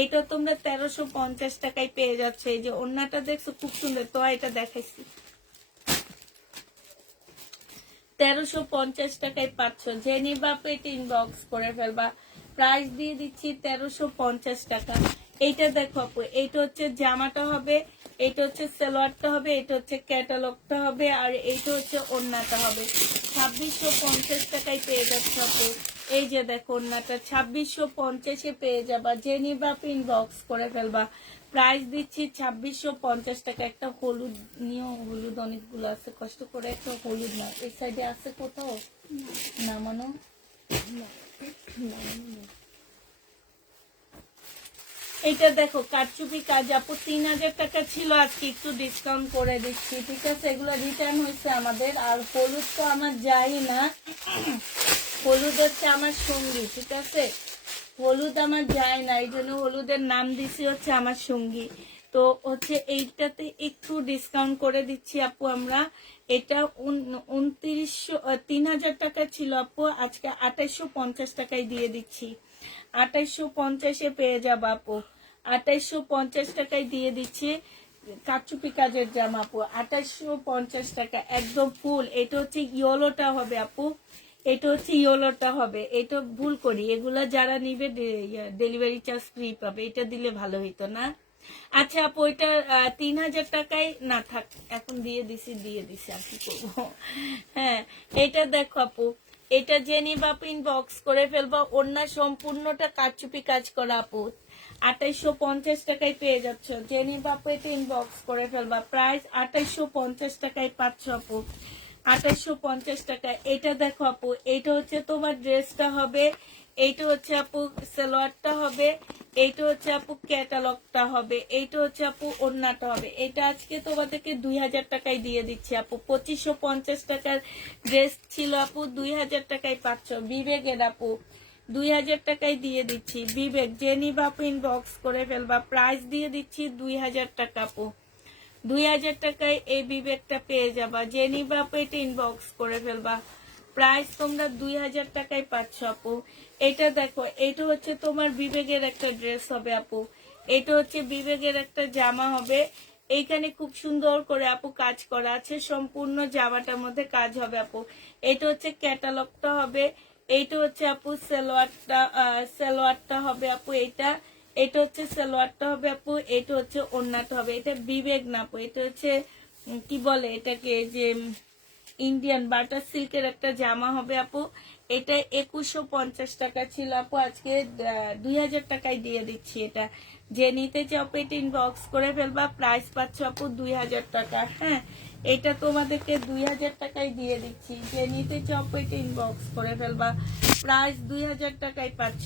এটা তোমরা 1350 টাকায় পেয়ে যাচ্ছে। এই যে ওড়নাটা দেখছো খুব সুন্দর, তো এটা দেখাইছি 1350 টাকায় পাচ্ছ, যে নিবা পেট ইনবক্স করে ফেলবা, প্রাইস দিয়ে দিচ্ছি 1350 টাকা। এইটা দেখো আপু, এইটা হচ্ছে জামাটা হবে, এটা হচ্ছে সালোয়ারটা হবে, এটা হচ্ছে ক্যাটালগটা হবে, আর এইটা হচ্ছে ওড়নাটা হবে, 2650 টাকায় পেয়ে যাচ্ছে আপু। এই যে দেখো ওড়নাটা 2650-এ পেয়ে যাবা, যে নিবা ইনবক্স করে ফেলবা, প্রাইস দিচ্ছি 2650 টাকা। একটা হলুদ নিয়েও, হলুদ অনেকগুলো আছে, কষ্ট করে একটা হলুদ না, এই সাইডে আছে কোথাও নামানো? এটা দেখো কারচুপি কাজ আপু, 3000 টাকা ছিল, আজকে একটু ডিসকাউন্ট করে দিচ্ছি, ঠিক আছে? এগুলো রিটার্ন হয়েছে আমাদের। আর হলুদ তো আমার যাই না, হলুদ হচ্ছে আমার সঙ্গী, ঠিক আছে? হলুদ আমার যায় না, এই জন্য হলুদের নাম দিছি হচ্ছে আমার সঙ্গী। তো হচ্ছে এইটাতে একটু ডিসকাউন্ট করে দিচ্ছি আপু আমরা। এটা 3000 টাকা ছিল আপু, আজকে 2850 টাকায় দিয়ে দিচ্ছি, 2850-এ পেয়ে যাবো আপু, 2850 টাকায় দিয়ে দিচ্ছি। কারচুপি কাজের জামা আপু, 2850 টাকা একদম ফুল। এটা হচ্ছে ইয়েলোটা হবে আপু, এটা হচ্ছে ইয়েলোটা হবে, এটা ভুল করি, এগুলা যারা নিবে ডেলিভারি চার্জ ফ্রি পাবে, এটা দিলে ভালো হইতো না? আচ্ছা আপু, এটা 3000 টাকায় না থাক, এখন দিয়ে দিছি আর কি করবো। হ্যাঁ, এটা দেখো আপু, এটা জেনি বাপ ইনবক্স করে ফেলবা, ওড়না সম্পূর্ণটা কারচুপি কাজ করা আপু, 2850 টাকায় পেয়ে যাচ্ছ, জেনি বাপ এটা ইনবক্স করে ফেলবা, প্রাইস 2850 টাকায় পাচ্ছ আপু, 2850 টাকা। এটা দেখো আপু, এটা হচ্ছে তোমার ড্রেসটা হবে, এইটা হচ্ছে আপু সালোয়ারটা হবে, এইটা হচ্ছে আপু ক্যাটালগটা হবে, এইটা হচ্ছে আপু ওড়নাটা হবে। এটা আজকে তোমাদেরকে 2000 টাকায় দিয়ে দিচ্ছি আপু, 2550 টাকার ড্রেস ছিল আপু, 2000 টাকায় পাচ্ছ। বিবেকের আপু 2000 টাকায় দিয়ে দিচ্ছি, বিবেক জেনি বাপু ইনবক্স করে ফেলবা, প্রাইস দিয়ে দিচ্ছি 2000 টাকা আপু, 2000 টাকায় এই বিবেকটা পেয়ে যাবা, যে নিবা আপু এটা ইনবক্স করে ফেলবা, প্রাইস তোমরা 2000 টাকায় পাচ্ছ আপু। এটা দেখো, এটা হচ্ছে তোমার বিবেকের একটা ড্রেস হবে আপু, এটা হচ্ছে বিবেকের একটা জামা হবে, এইখানে খুব সুন্দর করে আপু কাজ করা আছে, সম্পূর্ণ জামাটার মধ্যে কাজ হবে আপু। এটা হচ্ছে ক্যাটালগটা হবে, এইটা হচ্ছে আপু সালোয়ারটা হবে আপু, এটা হচ্ছে সালোয়ারটা হবে আপু, এটা হচ্ছে ওড়নাটা হবে। এটা বিবেক না আপু, এটা হচ্ছে কি বলে এটাকে, যে ইন্ডিয়ান বাটার সিল্কের একটা জামা হবে আপু। এটা 2150 টাকা ছিল আপু, আজকে 2000 টাকায় দিয়ে দিচ্ছি। এটা যে নিতে চাও এটা ইনবক্স করে ফেলবা, প্রাইস পাচ্ছ আপু 2000 টাকা। হ্যাঁ, এটা তোমাদেরকে 2000 টাকায় দিয়ে দিচ্ছি, যে নিতে চাও এটা ইনবক্স করে ফেলবা, প্রাইস 2000 টাকায় পাচ্ছ।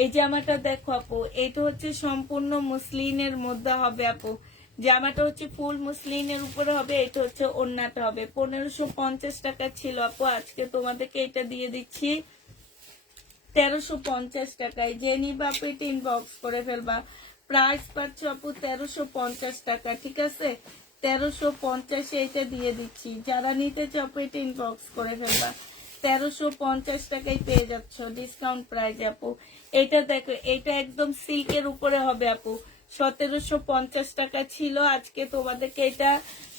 এই জামাটা দেখো আপু, এটা হচ্ছে সম্পূর্ণ মুসলিনের মধ্যে হবে আপু, জামাটা হচ্ছে ফুল মুসলিনের উপরে হবে, এটা হচ্ছে ওড়নাটা হবে। 1550 টাকা ছিল আপু, আজকে তোমাদেরকে এটা দিয়ে দিচ্ছি 1350 টাকায়। যে নিবা আপু এটা ইনবক্স করে ফেলবা, প্রাইস পাচ্ছ আপু 1350 টাকা, ঠিক আছে? 1350-এ এটা দিয়ে দিচ্ছি, যারা নিতে চাও আপু এটা ইনবক্স করে ফেলবা, 1350 টাকায় পেয়ে যাচ্ছ ডিসকাউন্ট প্রাইস আপু। এটা দেখো, এটা একদম সিল্কের উপরে হবে আপু, 1750 টাকা ছিল, আজকে তোমাদেরকে এটা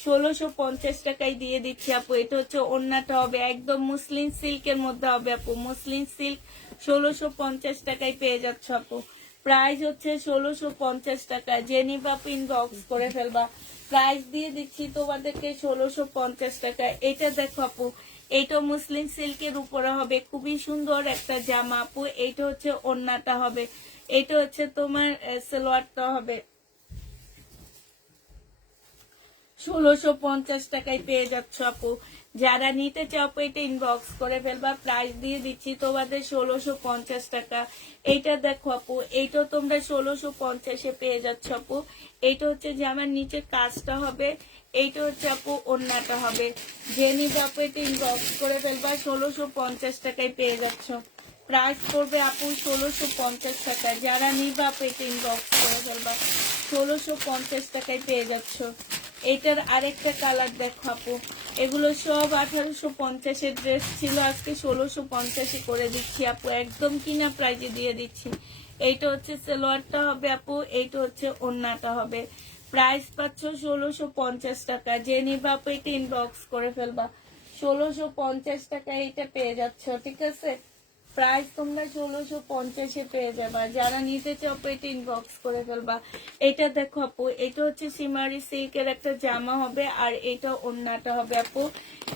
1650 টাকায় দিয়ে দিচ্ছি আপু। এটা হচ্ছে ওড়নাটা হবে, একদম মুসলিম সিল্কের মধ্যে হবে আপু, মুসলিম সিল্ক, 1650 টাকায় পেয়ে যাচ্ছ আপু, প্রাইস হচ্ছে 1650 টাকা। জেনি বাপ ইনবক্স করে ফেলবা, প্রাইস দিয়ে দিচ্ছি তোমাদেরকে 1650 টাকা। এটা দেখো আপু, এইটা মুসলিম সিল্কের উপরে হবে, খুবই সুন্দর একটা জামা আপু, এইটা হচ্ছে ওড়নাটা হবে, এটা হচ্ছে তোমার সালোয়ারটা হবে, 1650 টাকায় পেয়ে যাচ্ছ আপু। যারা নিতে চাও আপু এটা ইনবক্স করে ফেলবা, প্রাইস দিয়ে দিচ্ছি তোমাদের 1650 টাকা। এইটা দেখো আপু, এইটাও তোমরা 1650-এ পেয়ে যাচ্ছ আপু। এইটা হচ্ছে যে আমার নিচে কাজটা হবে, এইটা হচ্ছে আপু ওড়নাটা হবে। যে নিবে আপু এটা ইনবক্স করে ফেলবা, 1650 টাকায় পেয়ে যাচ্ছ। প্রাইস পড়বে আপু 1650 টাকা। যারা নিবে আপু এটা ইনবক্স করে ফেলবা, 1650 টাকায় পেয়ে যাচ্ছ। এটার আরেকটা কালার দেখো আপু, এগুলো সব 1850-এর ড্রেস ছিল, আজকে 1650-এ করে দিচ্ছি আপু, একদম কিনা প্রাইজে দিয়ে দিচ্ছি। এইটা হচ্ছে সালোয়ারটা হবে আপু, এইটা হচ্ছে ওড়নাটা হবে। প্রাইস পাচ্ছ 1650 টাকা। যে নিবা আপু এটা ইনবক্স করে ফেলবা, 1650 টাকায় এটা পেয়ে যাচ্ছ, ঠিক আছে। প্রাইস তোমরা 1650-এ পেয়ে যাবা। যারা নিতে চাও আপু এটা ইনবক্স করে ফেলবা। এটা দেখো আপু, এটা হচ্ছে সিমারি সিল্কের একটা জামা হবে, আর এটা ওড়নাটা হবে আপু।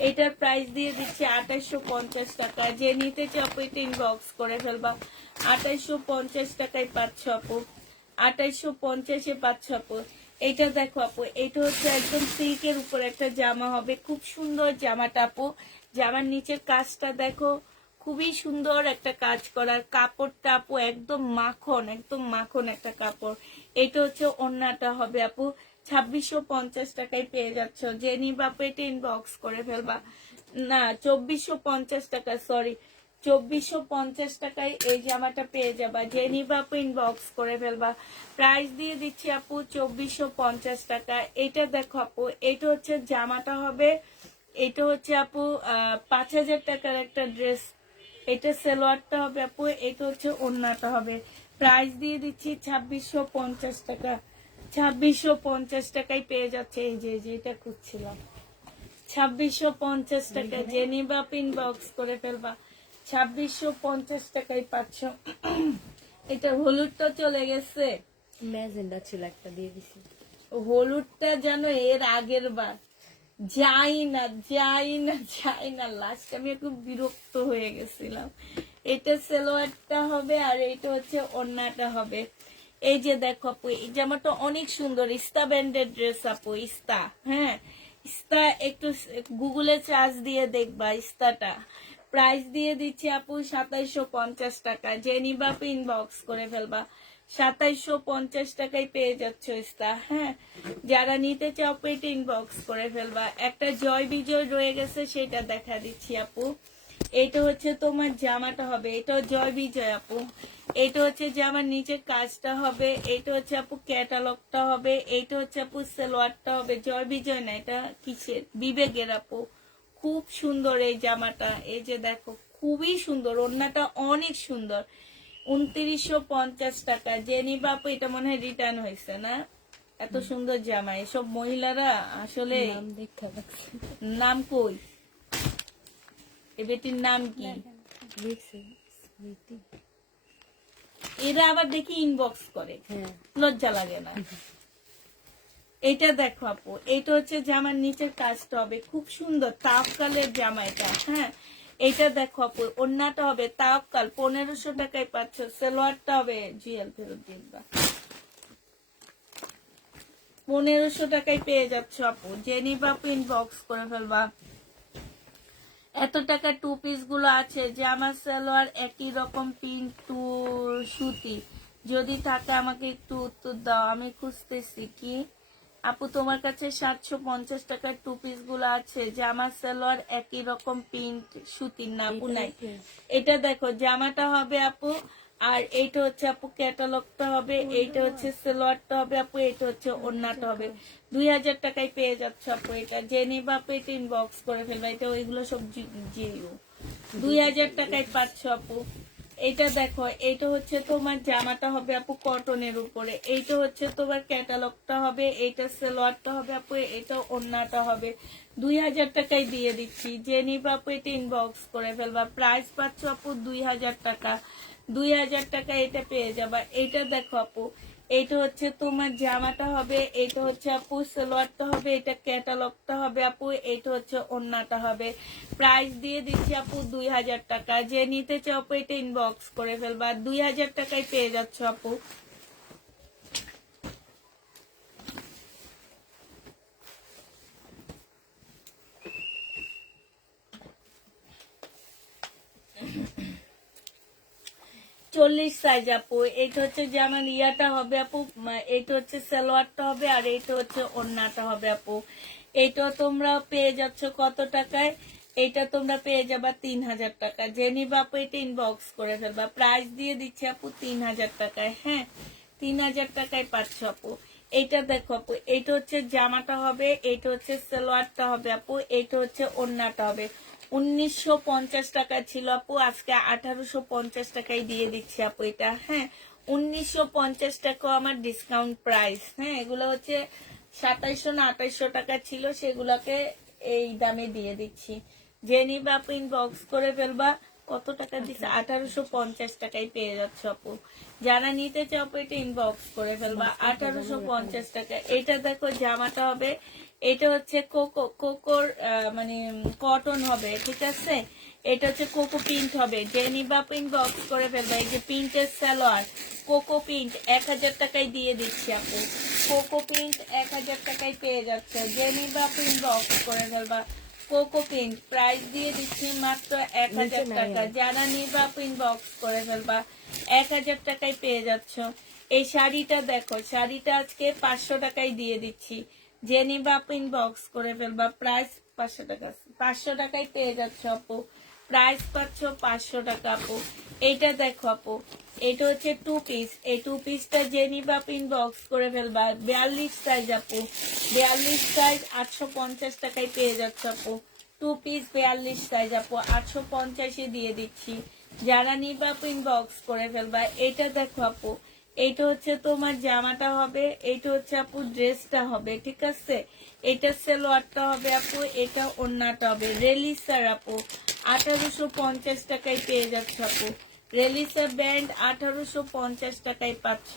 এটার প্রাইস দিয়ে দিচ্ছি 2850 টাকা। যে নিতে চাও আপু এটা ইনবক্স করে ফেলবা, 2850 টাকায় পাচ্ছ আপু, 2850-এ পাচ্ছ আপু। এটা দেখো আপু, এটা হচ্ছে একদম সিল্কের উপর একটা জামা হবে, খুব সুন্দর জামাটা আপু। জামার নিচের কাজটা দেখো, খুবই সুন্দর একটা কাজ করার, কাপড়টা আপু একদম মাখন, একদম মাখন একটা কাপড়। এটা হচ্ছে ওড়নাটা হবে আপু, 2650 টাকায় পেয়ে যাচ্ছ। যে নিবা আপু এটা ইনবক্স করে ফেলবা, না 2450 টাকা, সরি 2450 টাকায় এই জামাটা পেয়ে যাবা। যে নিবা আপু ইনবক্স করে ফেলবা। প্রাইস দিয়ে দিচ্ছি আপু 2450 টাকা। এটা দেখো আপু, এটা হচ্ছে জামাটা হবে, এটা হচ্ছে আপু 5000 টাকার একটা ড্রেস। এটা সালোয়ারটা হবে আপু, এটা হচ্ছে ওড়নাটা হবে। প্রাইস দিয়ে দিচ্ছি 2650 টাকা। 2650 টাকায় পেয়ে যাচ্ছে। এই যে এটা খুঁজছিলাম, 2650 টাকা। যে নিবা ইনবক্স করে ফেলবা, 2650 টাকায় পাচ্ছ। এটা হলুদটা চলে গেছে, ম্যাজেন্ডা ছিল একটা দিয়ে দিছি। হলুদটা যেন এর আগের বার যাই না যাই না যাই না, লাস্ট আমি খুব বিরক্ত হয়ে গেছিলাম। এটা সালোয়ারটা হবে, আর এটা হচ্ছে ওড়নাটা হবে। এই যে দেখো আপু, এই জামাটা অনেক সুন্দর, ইস্তা ব্র্যান্ডের ড্রেস আপু, ইস্তা। হ্যাঁ, ইস্তা একটু গুগলে চার্জ দিয়ে দেখবা ইস্তাটা। প্রাইস দিয়ে দিচ্ছি আপু 2750 টাকা। যে নিবা ইনবক্স করে ফেলবা, 2750 টাকায় পেয়ে যাচ্ছ ইস্তা। হ্যাঁ, যারা নিতে চাও এটা ইনবক্স করে ফেলবা। একটা জয় বিজয় রয়ে গেছে, সেটা দেখা দিচ্ছি আপু। এটা হচ্ছে তোমার জামাটা হবে, এটা জয় বিজয় আপু। এটা হচ্ছে জামার নিচে কাজটা হবে, এটা হচ্ছে আপু ক্যাটালগটা হবে, এটা হচ্ছে আপু সালোয়ারটা হবে। জয় বিজয় না, এটা কিসের, বিবেকের আপু। খুব সুন্দর এই জামাটা, এই যে দেখো খুবই সুন্দর, ওড়নাটা অনেক সুন্দর। 2950 টাকা। যে নিবা আপু এটা মনে হয় রিটার্ন হয়েছে না, এত সুন্দর জামা। এসব মহিলারা আসলে নাম দেখা লাগছে, নাম কই, এ বেটির নাম কি, দেখছি স্মৃতি। এরা আবার দেখি ইনবক্স করে, হ্যাঁ, লজ্জা লাগে না। এটা দেখো আপু, এটা হচ্ছে জামার নিচের কাজটা হবে, খুব সুন্দর তাওকালের জামা এটা। হ্যাঁ, এটা দেখো আপু, ওড়নাটা হবে তাওকাল, 1500 টাকায় পাচ্ছ। সালোয়ারটা হবে জিএল, ফেরত দিবা, 1500 টাকায় পেয়ে যাচ্ছ আপু। যে নিবা আপু ইনবক্স করে ফেলবা। এত টাকা টু পিস গুলো আছে, জামা সালোয়ার একই রকম প্রিন্ট টু সুতি, যদি থাকে আমাকে একটু উত্তর দাও, আমি খুঁজতেছি। কি আপু তোমার কাছে 750 টাকার টু পিস গুলো আছে, জামা সালোয়ার একই রকম প্রিন্ট সুতির, না আপু নাই। এটা দেখো জামাটা হবে আপু, আর এইটা হচ্ছে আপু ক্যাটালগটা হবে, এইটা হচ্ছে সালোয়ারটা হবে আপু, এইটা হচ্ছে ওড়নাটা হবে। 2000 টাকায় পেয়ে যাচ্ছ আপু এটা। যে নিবা আপু এটা ইনবক্স করে ফেলবা, এটা ওইগুলো সব জিও। 2000 টাকায় পাচ্ছ আপু। এটা দেখো, এইটা হচ্ছে তোমার জামাটা হবে আপু কটনের উপরে, এইটা হচ্ছে তোমার ক্যাটালগটা হবে, এইটা সালোয়ারটা হবে আপু, এটা ওড়নাটা হবে। 2000 টাকায় দিয়ে দিচ্ছি। যে নিবা আপু এটা ইনবক্স করে ফেলবা। প্রাইস পাচ্ছ আপু 2000 টাকা। 2000 টাকা এটা পেয়ে যাবা। এইটা দেখো আপু, এইটা হচ্ছে তোমার জামাটা হবে, এইটা হচ্ছে আপু সালোয়ারটা হবে, এটা ক্যাটালগটা হবে আপু, এইটা হচ্ছে ওড়নাটা হবে। প্রাইস দিয়ে দিচ্ছি আপু 2000 টাকা। যে নিতে চাও আপু এটা ইনবক্স করে ফেলবা, 2000 টাকায় পেয়ে যাচ্ছ আপু। 40 সাইজ আপু। এটা হচ্ছে যেমন ইয়াটা হবে আপু, এটা হচ্ছে সালোয়ারটা হবে, আর এটা হচ্ছে ওড়নাটা হবে আপু। এটা তোমরা পেয়ে যাচ্ছ কত টাকায়? এটা তোমরা পেয়ে যাবা 3000 টাকা। যে নিবা আপু এটা ইনবক্স করে ফেলবা। প্রাইস দিয়ে দিচ্ছি আপু 3000 টাকায়। হ্যাঁ, 3000 টাকায় পাচ্ছ আপু। এইটা দেখো আপু, এটা হচ্ছে জামাটা হবে, এটা হচ্ছে সালোয়ারটা হবে আপু, এটা হচ্ছে ওড়নাটা হবে। 1950 টাকা ছিল আপু, আজকে 1850 টাকায় দিয়ে দিচ্ছি আপু এটা। হ্যাঁ, 1950 টাকা আমার ডিসকাউন্ট প্রাইস। হ্যাঁ, এগুলো হচ্ছে 2700 না 2800 টাকা ছিল, সেগুলোকে এই দামে দিয়ে দিচ্ছি। যে নিবা আপু ইনবক্স করে ফেলবা। কত টাকা দিচ্ছে? 1850 টাকায় পেয়ে যাচ্ছ আপু। যারা নিতে চাও আপু এটা ইনবক্স করে ফেলবা। 1850 টাকা। এটা দেখো জামাটা হবে, এটা হচ্ছে কোকোর মানে কটন হবে, ঠিক আছে। এটা হচ্ছে কোকো প্রিন্ট হবে। যে নিবা আপু ইনবক্স করে ফেলবা। এই যে প্রিন্টের সালোয়ার কোকো প্রিন্ট 1000 টাকায় দিয়ে দিচ্ছি আপু। কোকো প্রিন্ট 1000 টাকায় পেয়ে যাচ্ছে। যে নিবা আপু ইনবক্স করে ফেলবা। কোকো প্রিন্ট প্রাইস দিয়ে দিচ্ছি মাত্র 1000 টাকা। যারা নিবা আপু ইনবক্স করে ফেলবা। 1000 টাকায় পেয়ে যাচ্ছ। এই শাড়িটা দেখো, শাড়িটা আজকে 500 টাকায় দিয়ে দিচ্ছি। যে নিবা আপু ইনবক্স করে ফেলবা। প্রাইস 500 টাকা, 500 টাকায় পেয়ে যাচ্ছ আপু। প্রাইস পাচ্ছ 500 টাকা আপু। এইটা দেখো আপু, এটা হচ্ছে 2 পিস। এই 2 পিসটা যে নিবা আপু ইনবক্স করে ফেলবা। 42 সাইজ আপু, 42 সাইজ 850 টাকায় পেয়ে যাচ্ছ আপু। 2 পিস 42 সাইজ আপু, 850 দিয়ে দিচ্ছি। যারা নিবা আপু ইনবক্স করে ফেলবা। এটা দেখো আপু, এইটা হচ্ছে তোমার জামাটা হবে, এইটা হচ্ছে আপু ড্রেসটা হবে, ঠিক আছে। এটা সালোয়ারটা হবে আপু, এটা ওড়নাটা হবে। রেলিসার আপু 1850 টাকায় পেয়ে যাচ্ছ আপু। রেলিসার ব্যান্ড 1850 টাকায় পাচ্ছ।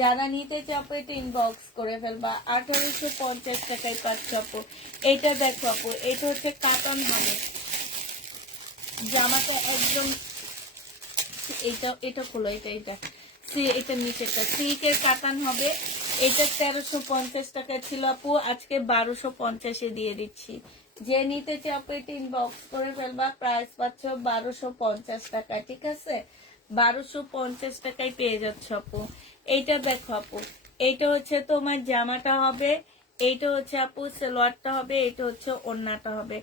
যারা নিতে চাপো এটা ইনবক্স করে ফেলবা। 1850 টাকায় পাচ্ছ আপু। এটা দেখো আপু, এটা হচ্ছে কাটন হবে জামাটা একদম। এটা এটা খোলো, এটা এটা এটা নিচেটা সিল্কের কাতান হবে। এটা 1350 টাকা ছিল আপু, আজকে 1250 দিয়ে দিচ্ছি। যে নিতে চাও আপু এটা ইনবক্স করে ফেলবা। প্রাইস পাচ্ছ 1250 টাকা, ঠিক আছে। 1250 টাকায় পেয়ে যাচ্ছ আপু। এইটা দেখো আপু, এইটা হচ্ছে তোমার জামাটা হবে, এইটা হচ্ছে আপু সালোয়ারটা হবে, এটা হচ্ছে ওড়নাটা হবে।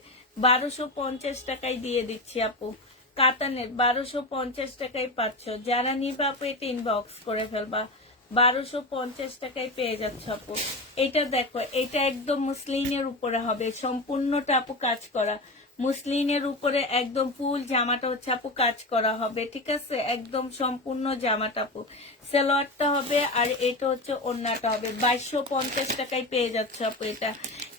1250 টাকায় দিয়ে দিচ্ছি আপু। কাতানের 1250 টাকায় পাচ্ছ। যারা নিবা আপু এটা ইনবক্স করে ফেলবা। 1250 টাকায় পেয়ে যাচ্ছ আপু। এটা দেখো, এটা একদম মুসলিনের উপরে হবে, সম্পূর্ণটা আপু কাজ করা। মুসলিনের উপরে একদম ফুল জামাটা হচ্ছে আপু কাজ করা হবে, ঠিক আছে। একদম সম্পূর্ণ জামাটা আপু। সালোয়ারটা হবে, আর এটা হচ্ছে ওড়নাটা হবে। 2250 টাকায় পেয়ে যাচ্ছ আপু এটা।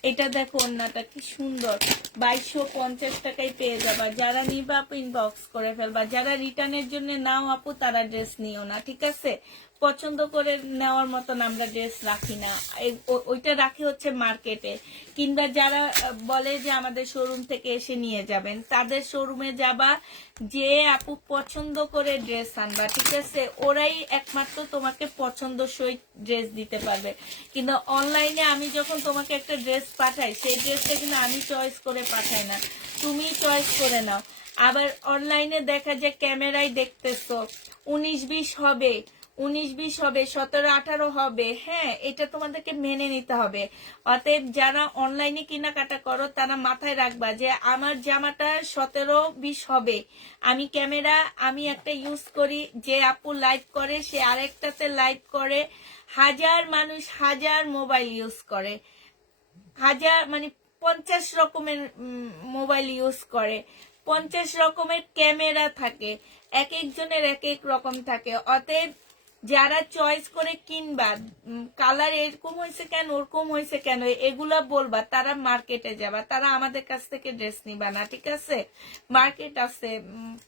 এটা দেখো ওড়নাটা কি সুন্দর, 2250 টাকায় পেয়ে যাবা। যারা নিবা আপু ইনবক্স করে ফেলবা। যারা রিটার্নের জন্য নাও আপু তারা ড্রেস নিও না, ঠিক আছে। পছন্দ করে নেওয়ার মতন আমরা ড্রেস রাখি না, ওইটা রাখি হচ্ছে মার্কেটে। কিংবা যারা বলে যে আমাদের শোরুম থেকে এসে নিয়ে যাবেন, তাদের শোরুমে যাবা, যে আপু পছন্দ করে ড্রেস আনবা, ঠিক আছে। ওরাই একমাত্র তোমাকে পছন্দসই ড্রেস দিতে পারবে। কিন্তু অনলাইনে আমি যখন তোমাকে একটা ড্রেস পাঠাই, সেই ড্রেসটা কিন্তু আমি চয়েস করে পাঠাই না, তুমি চয়েস করে নাও। আবার অনলাইনে দেখা যায় ক্যামেরায় দেখতেছো 19-20 হবে, 19-20 হবে, 17-18 হবে। হ্যাঁ, এটা তোমাদেরকে মেনে নিতে হবে। অতএব যারা অনলাইনে কেনাকাটা করো তারা মাথায় রাখবা যে আমার জামাটা 17-20 হবে। আমি একটা ইউজ করি, যে আপু লাইভ করে সে আরেকটাতে লাইভ করে। হাজার মানুষ হাজার মোবাইল ইউজ করে, হাজার মানে 50 রকমের মোবাইল ইউজ করে, 50 রকমের ক্যামেরা থাকে, এক একজনের এক এক রকম থাকে। অতএব যারা চয়েস করে কিনবা, কালার এরকম হয়েছে কেন, ওরকম হয়েছে কেন, এগুলা বলবা, তারা মার্কেটে যাবা, তারা আমাদের কাছ থেকে ড্রেস নিবা না, ঠিক আছে। মার্কেট আছে,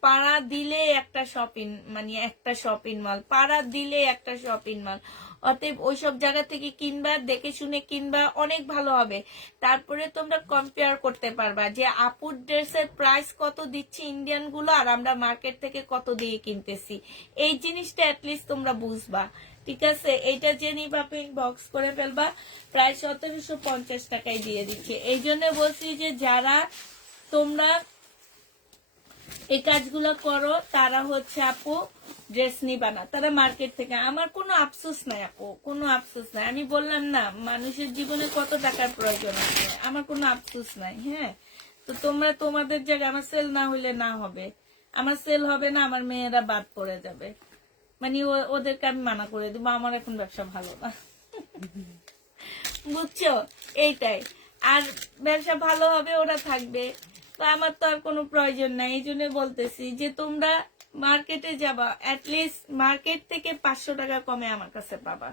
পাড়া দিলে একটা শপিং, মানে একটা শপিং মল, পাড়া দিলে একটা শপিং মল। অতএব ওইসব জায়গা থেকে কিনবা, দেখে শুনে কিনবা, অনেক ভালো হবে। তারপরে তোমরা কম্পেয়ার করতে পারবা যে আপুর ড্রেসের প্রাইস কত দিচ্ছি ইন্ডিয়ান গুলো, আর আমরা মার্কেট থেকে কত দিয়ে কিনতেছি। এই জিনিসটা অ্যাটলিস্ট তোমরা বুঝবা, ঠিক আছে। এইটা যে নিবা বক্স করে ফেলবা। প্রায় 1750 টাকায় দিয়ে দিচ্ছে। এই জন্য বলছি যে যারা তোমরা এই কাজগুলো করো, তারা হচ্ছে আপু ড্রেস নিবা না, তারা মার্কেট থেকে। আমার কোনো আফসোস নাই আপু, কোনো আফসোস নাই। আমি বললাম না মানুষের জীবনে কত টাকার প্রয়োজন আছে, আমার কোনো আফসোস নাই। হ্যাঁ, তো তোমরা তোমাদের জায়গায়, আমার সেল না হইলে না হবে, আমার সেল হবে না, আমার মেয়েরা বাদ পড়ে যাবে, মানে ওদেরকে আমি মানা করে দিব, আমার এখন ব্যবসা ভালো না। বুঝছো, এইটাই। আর ব্যবসা ভালো হবে, ওরা থাকবে, তো আমার তো আর কোনো প্রয়োজন নাই। এই জন্য বলতেছি যে তোমরা মার্কেটে যাবা, অ্যাটলিস্ট মার্কেট থেকে 500 টাকা কমে আমার কাছে পাবা।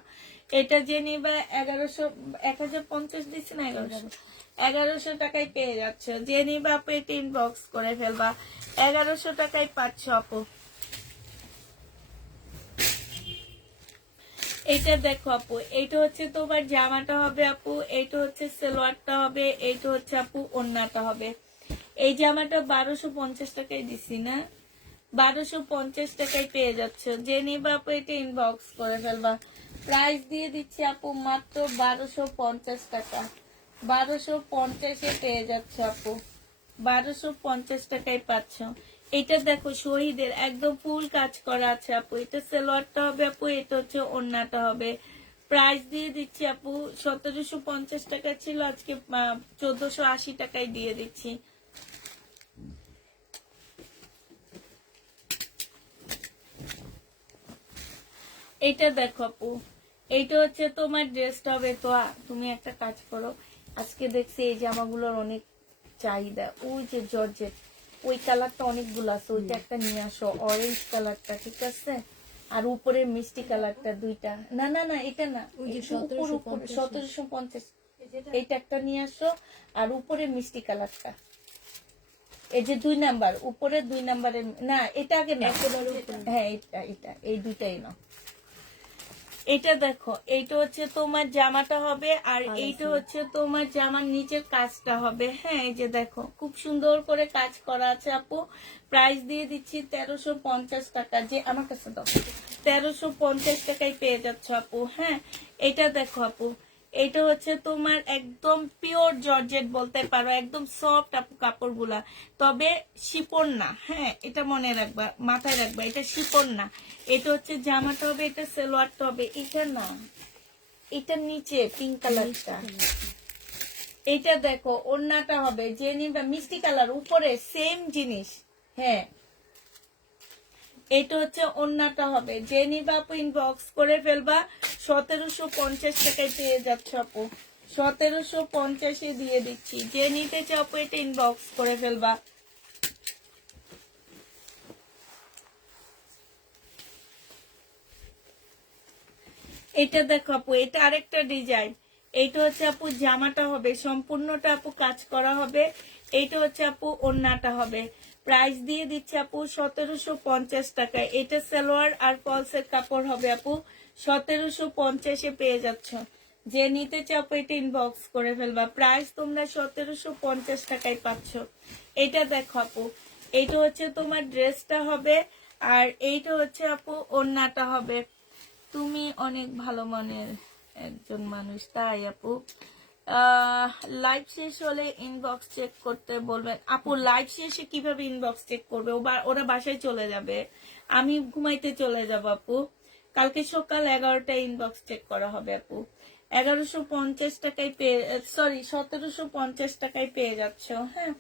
এটা যে নিবা 1050 দিচ্ছি না, 1100 টাকায় পেয়ে যাচ্ছ। যে নিবা আপু এটা ইনবক্স করে ফেলবা, 1100 টাকায় পাচ্ছ আপু। এইটা দেখো আপু, এইটা হচ্ছে তোমার জামাটা হবে আপু, এইটা হচ্ছে সালোয়ারটা হবে, এইটা হচ্ছে আপু ওড়নাটা হবে। এই জামাটা 1250 টাকায় দিছি না, 1250 টাকায় পেয়ে যাচ্ছ। যে নিবা আপু এটা ইনবক্স করে ফেলবা। প্রাইস দিয়ে দিচ্ছি আপু মাত্র 1250 টাকা, 1250-এ পেয়ে যাচ্ছ আপু, 1250 টাকায় পাচ্ছ। এটা দেখো শহীদের একদম ফুল কাজ করা আছে আপু, এটা সালোয়ারটা হবে আপু, এটা হচ্ছে ওড়নাটা হবে। প্রাইস দিয়ে দিচ্ছি আপু 1750 টাকা ছিল, আজকে 1480 টাকায় দিয়ে দিচ্ছি। এইটা দেখো আপু, এইটা হচ্ছে তোমার ড্রেসটা হবে। তো তুমি একটা কাজ করো, আজকে দেখছি এই জামাগুলোর অনেক চাহিদা, ওই যে জর্জেট ওই কালারটা অনেকগুলো আছে, ওইটা একটা নিয়ে আসো, অরেঞ্জ কালারটা, ঠিক আছে? আর উপরে মিষ্টি কালারটা দুইটা, না না না এটা না, 1750, এইটা একটা নিয়ে আসো। আর উপরে মিষ্টি কালারটা, এই যে 2 নাম্বার, উপরে 2 নাম্বারের, না এটা আগে না, হ্যাঁ এটা এটা, এই দুইটাই না। এটা দেখো, এইটা হচ্ছে তোমার জামাটা হবে, আর এইটা হচ্ছে তোমার জামার নিচের কাজটা হবে। হ্যাঁ, এই যে দেখো খুব সুন্দর করে কাজ করা আছে আপু। প্রাইস দিয়ে দিচ্ছি 1350 টাকা, যে আমার কাছে দাও, 1350 টাকায় পেয়ে যাচ্ছ আপু। হ্যাঁ, এটা দেখো আপু, এটা হচ্ছে তোমার একদম পিওর জর্জেট বলতে পারো, একদম সফট আপু কাপড়গুলা, তবে শিপন না। হ্যাঁ, এটা মনে রাখবা, মাথায় রাখবা, এটা শিপন না। এটা হচ্ছে জামাটা হবে, এটা সালোয়ারটা হবে, এটা না, এটা নিচে পিঙ্ক কালারটা। এটা দেখো ওড়নাটা হবে, যে নিবা মিষ্টি কালার, উপরে সেম জিনিস। হ্যাঁ, এটা হচ্ছে ওড়নাটা হবে, যে নিবা আপু ইনবক্স করে ফেলবা। 1750 টাকায় পেয়ে যাচ্ছ আপু, 1750-এ দিয়ে দিচ্ছি। যে নিতে চাও আপু এটা ইনবক্স করে ফেলবা। এটা দেখো আপু, এটা আরেকটা ডিজাইন। এইটা হচ্ছে আপু জামাটা হবে, সম্পূর্ণটা আপু কাজ করা হবে। এইটা হচ্ছে আপু ওড়নাটা হবে। প্রাইস দিয়ে দিচ্ছে আপু 1750 টাকায়। এটা সালোয়ার আর ফলসের কাপড় হবে আপু, 1750-এ পেয়ে যাচ্ছ। যে নিতে চাও আপু এটা ইনবক্স করে ফেলবা। প্রাইস তোমরা 1750 টাকায় পাচ্ছ। এটা দেখো আপু, এইটা হচ্ছে তোমার ড্রেসটা হবে, আর এইটা হচ্ছে আপু ওড়নাটা হবে। তুমি অনেক ভালো মানের একজন মানুষ, তাই আপু। লাইভ শেষ হলে ইনবক্স চেক করতে বলবেন আপু। লাইভ শেষে কিভাবে ইনবক্স চেক করবে? ওরা বাসায় চলে যাবে, আমি ঘুমাইতে চলে যাব আপু। কালকে সকাল 11টায় ইনবক্স চেক করা হবে আপু। 1150 টাকায় পেয়ে, সরি 1750 টাকায় পেয়ে যাচ্ছ। হ্যাঁ,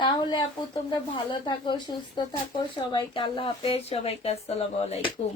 তাহলে আপু তোমরা ভালো থাকো, সুস্থ থাকো, সবাইকে আল্লাহ হাফেজ, সবাইকে আসসালামু আলাইকুম।